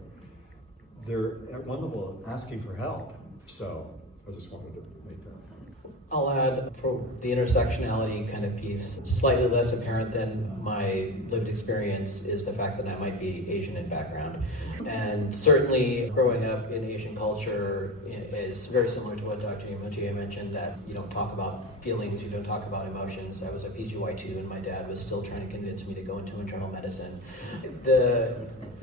they're at one level asking for help. So I just wanted to make that point. I'll add, for the intersectionality kind of piece, slightly less apparent than my lived experience is the fact that I might be Asian in background. And certainly growing up in Asian culture is very similar to what Dr. Mutie mentioned, that you don't talk about feelings, you don't talk about emotions. I was a PGY2 and my dad was still trying to convince me to go into internal medicine.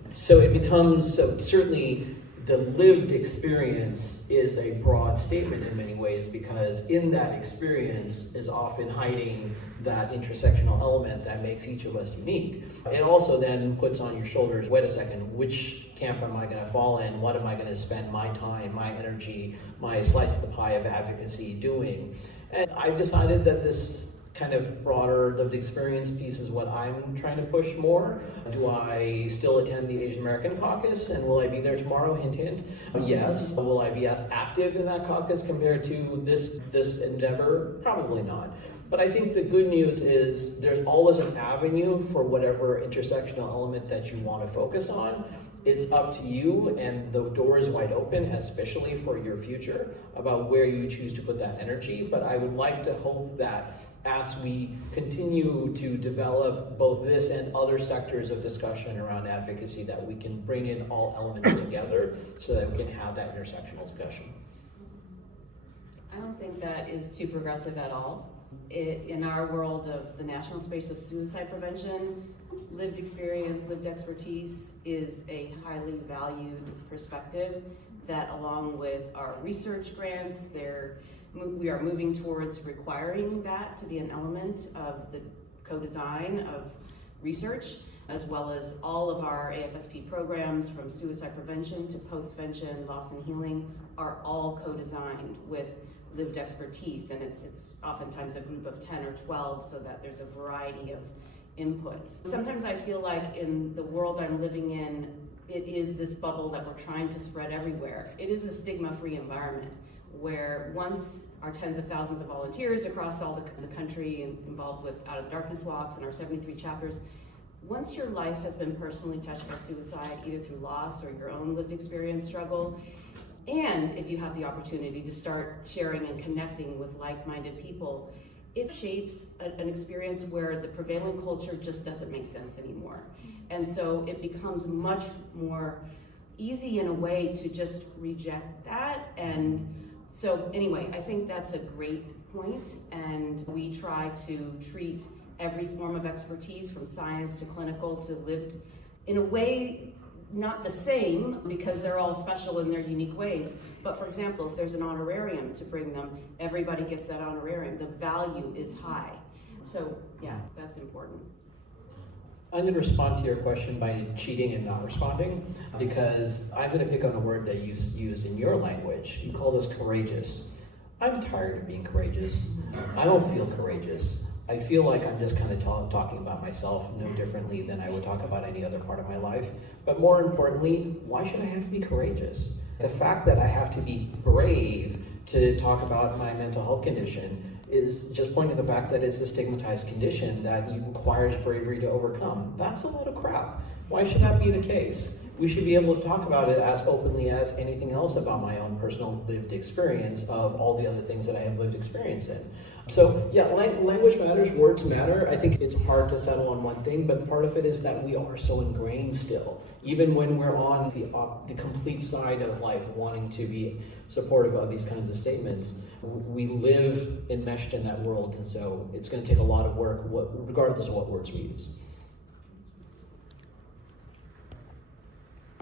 So it becomes, certainly the lived experience is a broad statement in many ways, because in that experience is often hiding that intersectional element that makes each of us unique. It also then puts on your shoulders, wait a second, which camp am I going to fall in? What am I going to spend my time, my energy, my slice of the pie of advocacy doing? And I've decided that this kind of broader lived experience piece is what I'm trying to push more. Do I still attend the Asian American Caucus, and will I be there tomorrow? Hint, hint. Yes. Will I be as active in that caucus compared to this endeavor? Probably not. But I think the good news is there's always an avenue for whatever intersectional element that you want to focus on. It's up to you, and the door is wide open, especially for your future, about where you choose to put that energy. But I would like to hope that as we continue to develop both this and other sectors of discussion around advocacy, that we can bring in all elements together so that we can have that intersectional discussion. I don't think that is too progressive at all. In our world of the national space of suicide prevention, lived experience, lived expertise is a highly valued perspective that, along with our research grants, we are moving towards requiring that to be an element of the co-design of research, as well as all of our AFSP programs, from suicide prevention to postvention, loss and healing, are all co-designed with lived expertise, and it's oftentimes a group of 10 or 12, so that there's a variety of inputs. Sometimes I feel like in the world I'm living in, it is this bubble that we're trying to spread everywhere. It is a stigma-free environment, where once our tens of thousands of volunteers across all the country involved with Out of the Darkness walks and our 73 chapters, once your life has been personally touched by suicide, either through loss or your own lived experience struggle, and if you have the opportunity to start sharing and connecting with like-minded people, it shapes an experience where the prevailing culture just doesn't make sense anymore. And so it becomes much more easy in a way to just reject that. And so anyway, I think that's a great point, and we try to treat every form of expertise from science to clinical to lived in a way not the same, because they're all special in their unique ways. But for example, if there's an honorarium to bring them, everybody gets that honorarium. The value is high. So yeah, that's important. I'm going to respond to your question by cheating and not responding, because I'm going to pick on a word that you used in your language. You called us courageous. I'm tired of being courageous. I don't feel courageous. I feel like I'm just kind of talking about myself no differently than I would talk about any other part of my life. But more importantly, why should I have to be courageous? The fact that I have to be brave to talk about my mental health condition is just pointing to the fact that it's a stigmatized condition that requires bravery to overcome. That's a lot of crap. Why should that be the case? We should be able to talk about it as openly as anything else about my own personal lived experience of all the other things that I have lived experience in. So yeah, language matters, words matter. I think it's hard to settle on one thing, but part of it is that we are so ingrained still. Even when we're on the complete side of like wanting to be supportive of these kinds of statements, we live enmeshed in that world, and so it's going to take a lot of work, regardless of what words we use.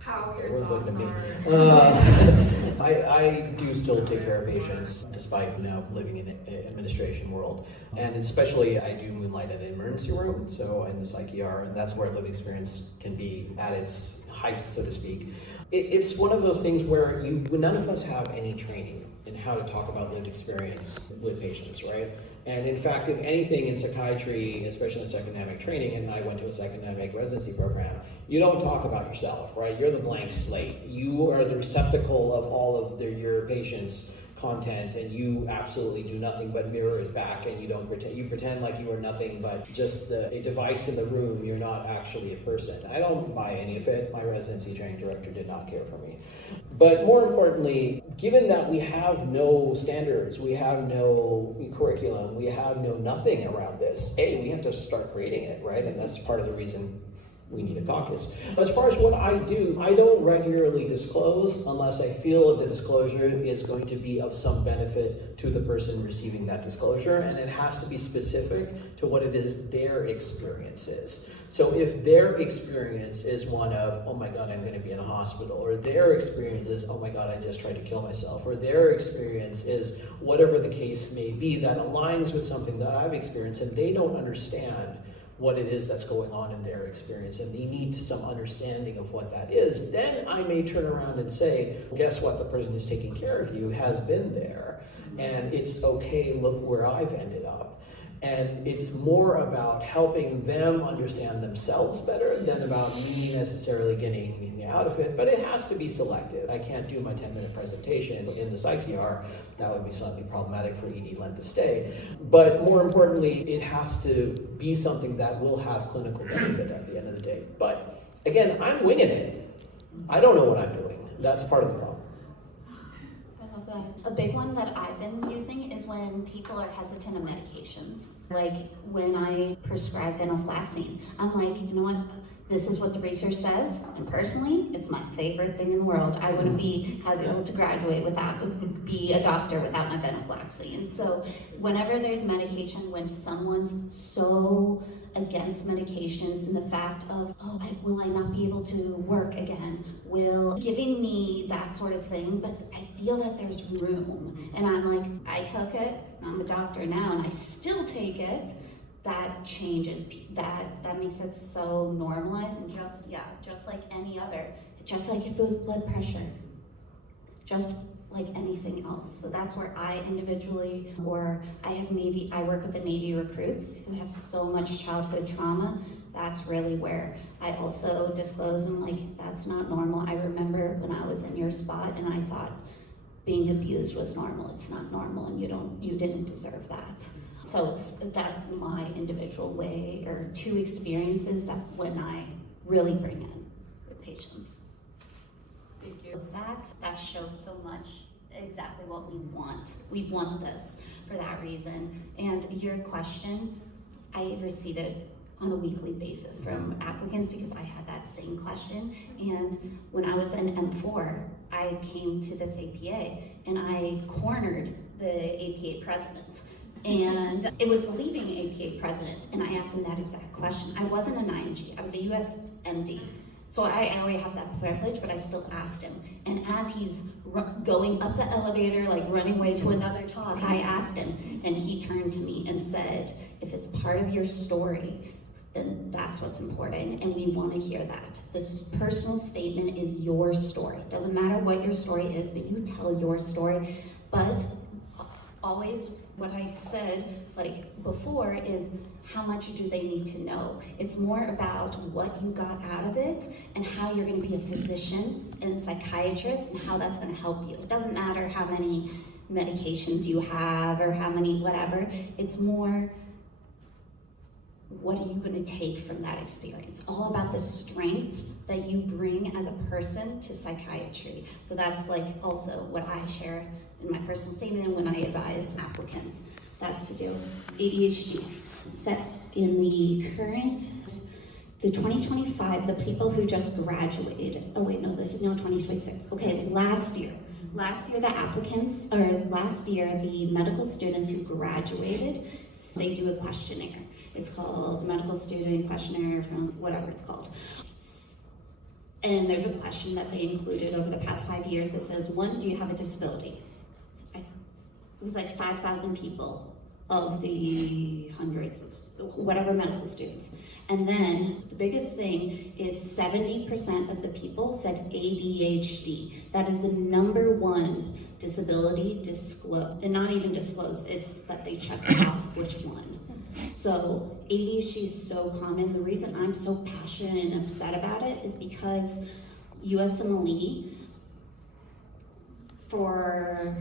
How your Everyone's thoughts looking at me. I do still take care of patients, despite living in the administration world, and especially I do moonlight at an emergency room, so in the psych ER, and that's where lived experience can be at its height, so to speak. It's one of those things where none of us have any training in how to talk about lived experience with patients, right? And in fact, if anything in psychiatry, especially in psychodynamic training, and I went to a psychodynamic residency program, you don't talk about yourself, right? You're the blank slate. You are the receptacle of all of your patients' content, and you absolutely do nothing but mirror it back, and you pretend like you are nothing but just a device in the room. You're not actually a person. I don't buy any of it. My residency training director did not care for me. But more importantly, given that we have no standards, we have no curriculum, we have no nothing around this, we have to start creating it, right? And that's part of the reason we need a caucus. As far as what I do, I don't regularly disclose unless I feel that the disclosure is going to be of some benefit to the person receiving that disclosure, and it has to be specific to what it is their experience is. So if their experience is one of, oh my God, I'm going to be in a hospital, or their experience is, oh my God, I just tried to kill myself, or their experience is whatever the case may be that aligns with something that I've experienced, and they don't understand what it is that's going on in their experience, and they need some understanding of what that is, then I may turn around and say, guess what, the person who's taking care of you has been there, and it's okay, look where I've ended up. And it's more about helping them understand themselves better than about me necessarily getting anything out of it, but it has to be selective. I can't do my 10-minute presentation in the psych ER. That would be slightly problematic for ED length of stay. But more importantly, it has to be something that will have clinical benefit at the end of the day. But again, I'm winging it. I don't know what I'm doing. That's part of the problem. A big one that I've been using is when people are hesitant of medications. Like when I prescribe venlafaxine, I'm like, you know what? This is what the research says, and personally, it's my favorite thing in the world. I wouldn't be able to graduate without, be a doctor without my venlafaxine. So whenever there's medication, when someone's so against medications and the fact of, will I not be able to work again? Giving me that sort of thing, but I feel that there's room. And I'm like, I took it, I'm a doctor now, and I still take it. That changes, that makes it so normalized, and just like any other, just like if it was blood pressure, just like anything else. So that's where I individually, or I work with the Navy recruits who have so much childhood trauma. That's really where I also disclose, I'm like, that's not normal. I remember when I was in your spot and I thought being abused was normal. It's not normal, and you didn't deserve that. So that's my individual way, or two experiences that when I really bring in with patients. Thank you. That shows so much exactly what we want. We want this for that reason. And your question, I receive it on a weekly basis from applicants because I had that same question. And when I was an M4, I came to this APA and I cornered the APA president. And it was the leaving APA president, and I asked him that exact question. I wasn't an IMG, I was a US MD. So I already have that privilege, but I still asked him. And as he's going up the elevator, like running away to another talk, I asked him, and he turned to me and said, if it's part of your story, then that's what's important, and we want to hear that. This personal statement is your story. Doesn't matter what your story is, but you tell your story. But always what I said like before is how much do they need to know? It's more about what you got out of it and how you're going to be a physician and a psychiatrist and how that's going to help you. It doesn't matter how many medications you have or how many whatever. It's more what are you going to take from that experience? All about the strengths that you bring as a person to psychiatry. So that's like also what I share in my personal statement and when I advise applicants. That's to do ADHD. Set in the current, the 2025, the people who just graduated. Oh wait, no, this is now 2026. Okay, it's last year. Last year the applicants, or last year the medical students who graduated, they do a questionnaire. It's called the Medical Student Questionnaire from whatever it's called. And there's a question that they included over the past 5 years that says, one, do you have a disability? It was like 5,000 people of the hundreds of whatever medical students. And then the biggest thing is 70% of the people said ADHD. That is the number one disability disclosed, and not even disclosed, it's that they check the box which one. So ADHD is so common. The reason I'm so passionate and upset about it is because USMLE for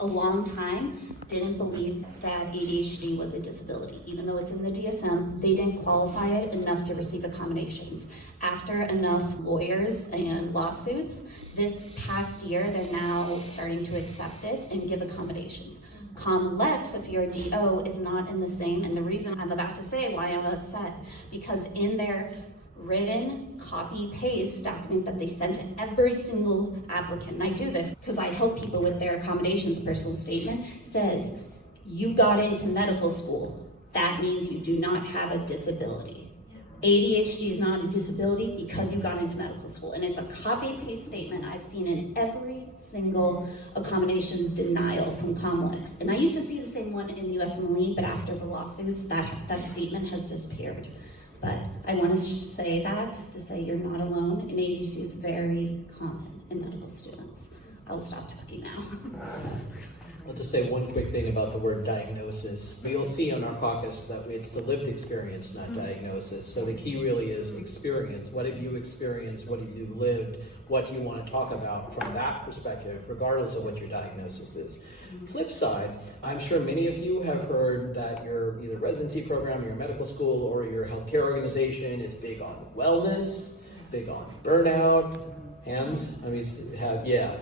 a long time didn't believe that ADHD was a disability. Even though it's in the DSM, they didn't qualify it enough to receive accommodations. After enough lawyers and lawsuits, this past year, they're now starting to accept it and give accommodations. Complex, if you're a DO, is not in the same, and the reason I'm about to say why I'm upset, because in their written copy-paste document that they sent to every single applicant, and I do this because I help people with their accommodations personal statement, says, you got into medical school, that means you do not have a disability. ADHD is not a disability because you got into medical school. And it's a copy-paste statement I've seen in every single accommodations denial from Complex. And I used to see the same one in USMLE, but after the lawsuits, that statement has disappeared. But I want to say that, to say you're not alone, and ADHD is very common in medical students. I will stop talking now. I'll just say one quick thing about the word diagnosis. You'll see on our caucus that it's the lived experience, not diagnosis. So the key really is experience. What have you experienced? What have you lived? What do you want to talk about from that perspective, regardless of what your diagnosis is? Flip side, I'm sure many of you have heard that your either residency program, your medical school, or your healthcare organization is big on wellness, big on burnout. Hands? I mean, yeah.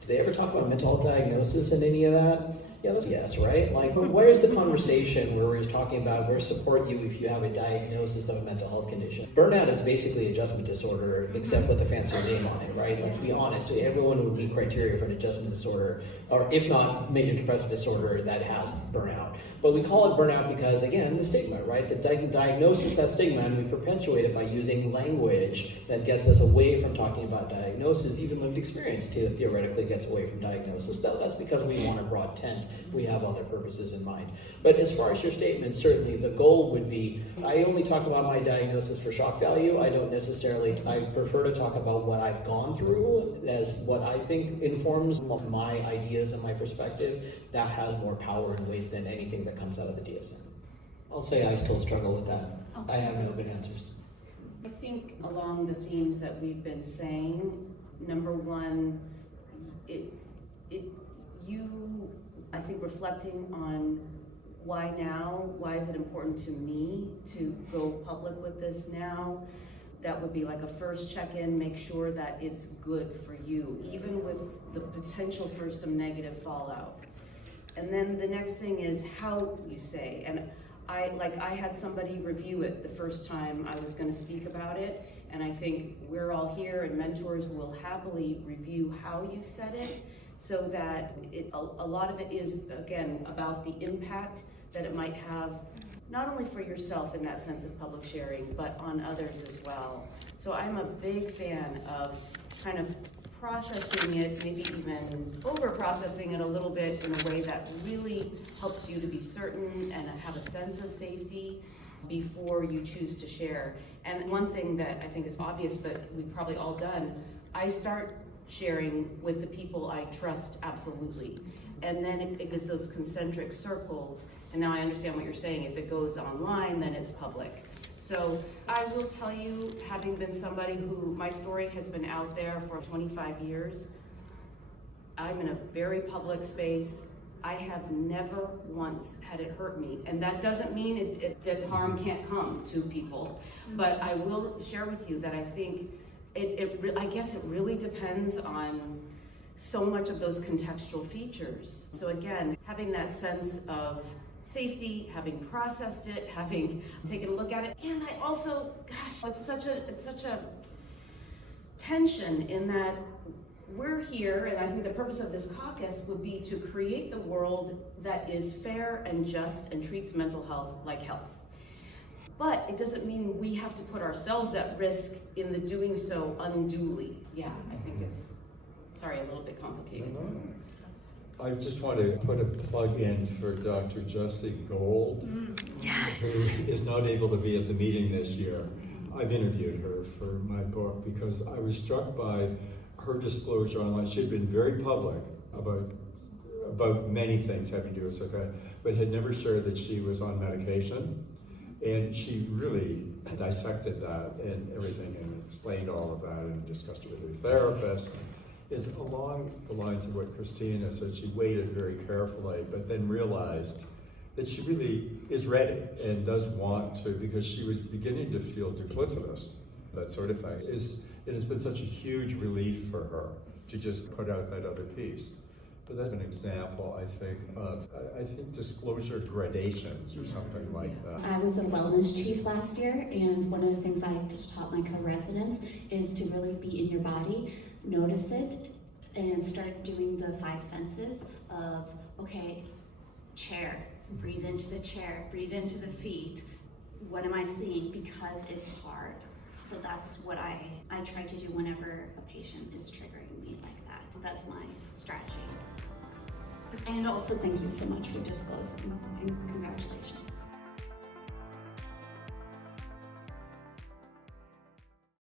Do they ever talk about mental health diagnosis and any of that? Yeah, that's yes, right? Like, where's the conversation where we're talking about where support you if you have a diagnosis of a mental health condition? Burnout is basically adjustment disorder, except with a fancier name on it, right? Let's be honest. So everyone would meet criteria for an adjustment disorder, or if not major depressive disorder that has burnout. But we call it burnout because, again, the stigma, right? The diagnosis has stigma, and we perpetuate it by using language that gets us away from talking about diagnosis. Even lived experience theoretically gets away from diagnosis. That's because we want a broad tent. We have other purposes in mind. But as far as your statement, certainly the goal would be, I only talk about my diagnosis for shock value. I prefer to talk about what I've gone through as what I think informs my ideas and my perspective. That has more power and weight than anything that comes out of the DSM. I'll say I still struggle with that. I have no good answers. I think along the themes that we've been saying, number one, I think reflecting on why now, why is it important to me to go public with this now? that would be like a first check-in, make sure that it's good for you, even with the potential for some negative fallout. And then the next thing is how you say, and I had somebody review it the first time I was gonna speak about it, and I think we're all here and mentors will happily review how you said it, so that a lot of it is, again, about the impact that it might have, not only for yourself in that sense of public sharing, but on others as well. So I'm a big fan of kind of processing it, maybe even over-processing it a little bit in a way that really helps you to be certain and have a sense of safety before you choose to share. And one thing that I think is obvious, but we've probably all done, I start sharing with the people I trust absolutely. And then it goes those concentric circles. And now I understand what you're saying. If it goes online, then it's public. So I will tell you, having been somebody who, my story has been out there for 25 years, I'm in a very public space. I have never once had it hurt me. And that doesn't mean that harm can't come to people. But I will share with you that I think I guess it really depends on so much of those contextual features. So again, having that sense of safety, having processed it, having taken a look at it, and I also, gosh, it's such a tension in that we're here, and I think the purpose of this caucus would be to create the world that is fair and just and treats mental health like health. But it doesn't mean we have to put ourselves at risk in the doing so unduly. Yeah, I think it's, sorry, a little bit complicated. I just want to put a plug in for Dr. Jessie Gold, who is not able to be at the meeting this year. I've interviewed her for my book because I was struck by her disclosure online. She'd been very public about many things having to do with psychiatry, but had never shared that she was on medication. And she really dissected that and everything and explained all of that and discussed it with her therapist. It's along the lines of what Christina said. She waited very carefully, but then realized that she really is ready and does want to, because she was beginning to feel duplicitous, that sort of thing. It has been such a huge relief for her to just put out that other piece. But that's an example, I think, of disclosure gradations or something like that. I was a wellness chief last year, and one of the things I taught my co-residents is to really be in your body, notice it, and start doing the 5 senses of, okay, chair, breathe into the chair, breathe into the feet. What am I seeing? Because it's hard. So that's what I try to do whenever a patient is triggering me like that. That's my strategy. And also thank you so much for disclosing, and congratulations.